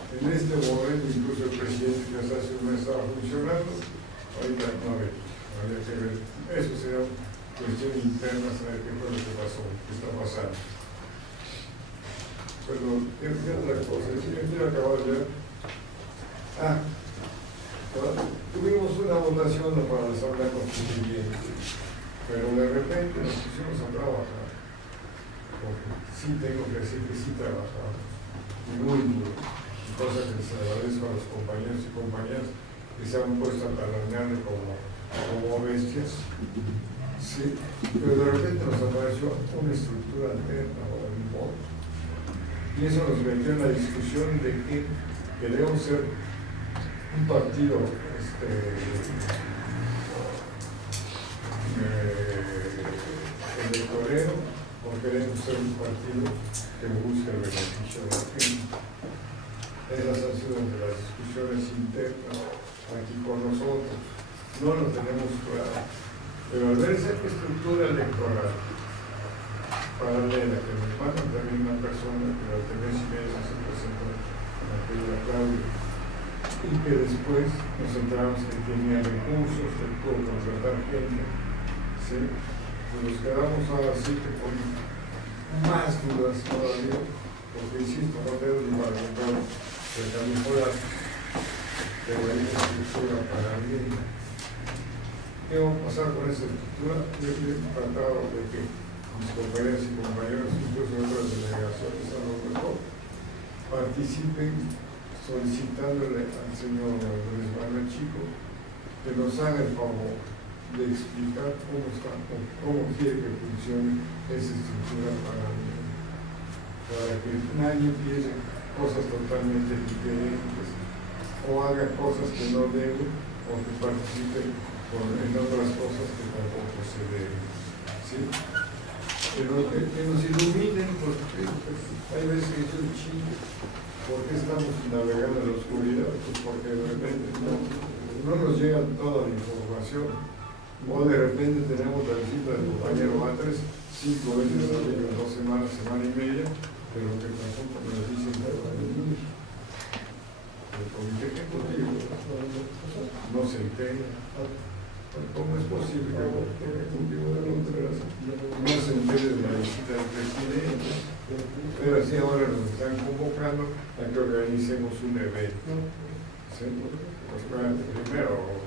En este momento, incluso el presidente que hasta hace un mes estaba funcionando, ahorita no había que ver. Eso será cuestión interna, saber qué fue lo que pasó, qué está pasando. Pero, ¿qué otra cosa? Yo quiero acabar ya. Tuvimos una votación para la Asamblea Constituyente, pero de repente nos pusimos a trabajar. Porque sí tengo que decir que sí trabajamos, y muy duro, cosa que les agradezco a los compañeros y compañeras que se han puesto a talonearle como bestias, sí, pero de repente nos apareció una estructura alterna o un modo, y eso nos metió en la discusión de que queremos ser un partido electorero, o queremos ser un partido que busque el beneficio de la gente. Esas han sido entre las discusiones internas aquí con nosotros. No lo tenemos claro. Pero al ver esa estructura electoral paralela que nos manda también una persona que durante mes y medio se presentó en la querida Claudia, y que después nos enteramos que tenía recursos, que pudo contratar gente, ¿sí? Pues nos quedamos ahora sí que con más dudas todavía, porque insisto, no tengo ni para comprar de California, pero hay una estructura para mí. ¿Qué va a pasar con esa estructura? Yo he tratado de que mis compañeros y compañeros, incluso de otras delegaciones, a lo mejor participen solicitándole al señor Andrés Manuel Chico que nos haga el favor de explicar cómo quiere que funcione esa estructura para que nadie piense cosas totalmente diferentes o haga cosas que no debe o que participe en otras cosas que tampoco se deben, ¿sí? Pero que nos iluminen, porque hay veces que es un chingo. ¿Por qué estamos navegando en la oscuridad? Pues porque de repente no nos llega toda la información. O de repente tenemos la visita del compañero Batres 5 veces al día, 2 semanas, semana y media, pero que tampoco nos dicen que va a venir. El comité ejecutivo no se integra. ¿Cómo es posible que el comité ejecutivo de Contreras no se entere de la visita del presidente? Pero así ahora nos están convocando a que organicemos un evento. ¿Sí? Pues primero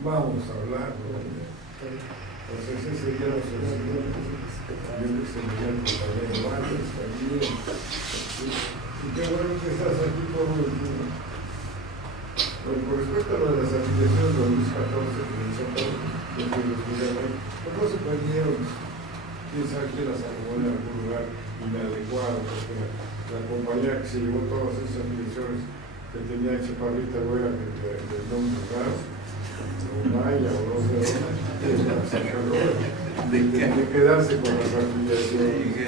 vamos a hablar. Entonces ese día nos también se me también Martes también. Y qué bueno que estás aquí por último. Bueno, con respecto a lo de las afiliaciones de 2014 que no se perdieron, quién sabe quién las acomodó en algún lugar inadecuado, porque la compañía que se llevó todas esas afiliaciones que tenía esa parrita buena del nombre raro, o Maya o no sé dónde, de quedarse con las afiliaciones.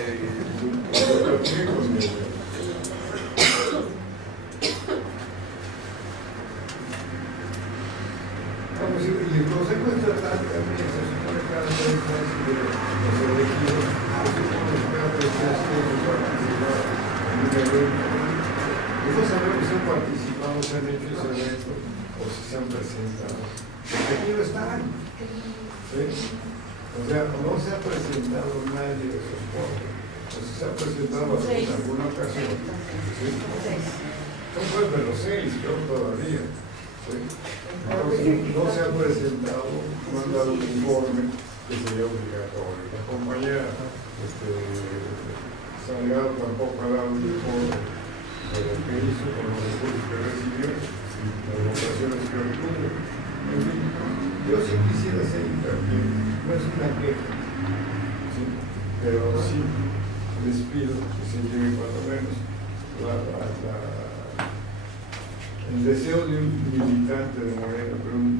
Y el Consejo Estatal también se supone que cada 3 meses de los elegidos, se supone que cada 3 meses tienen que participar en un evento. No sabemos si han participado, si han hecho ese evento o si se han presentado. Porque aquí no están. ¿Sí? O sea, no se ha presentado nadie de esos cuatro. O si se ha presentado en alguna ocasión. ¿Sí? Son pues de los 6, creo todavía. ¿Sí? Entonces, no se ha presentado, no han dado un informe que sería obligatorio. La compañera Salgado tampoco ha dado un informe de lo que hizo con los recursos que recibió y las votaciones que también, no es una queja, ¿sí? Pero sí les pido que se lleve cuando menos el deseo de un militante de Morena, pero un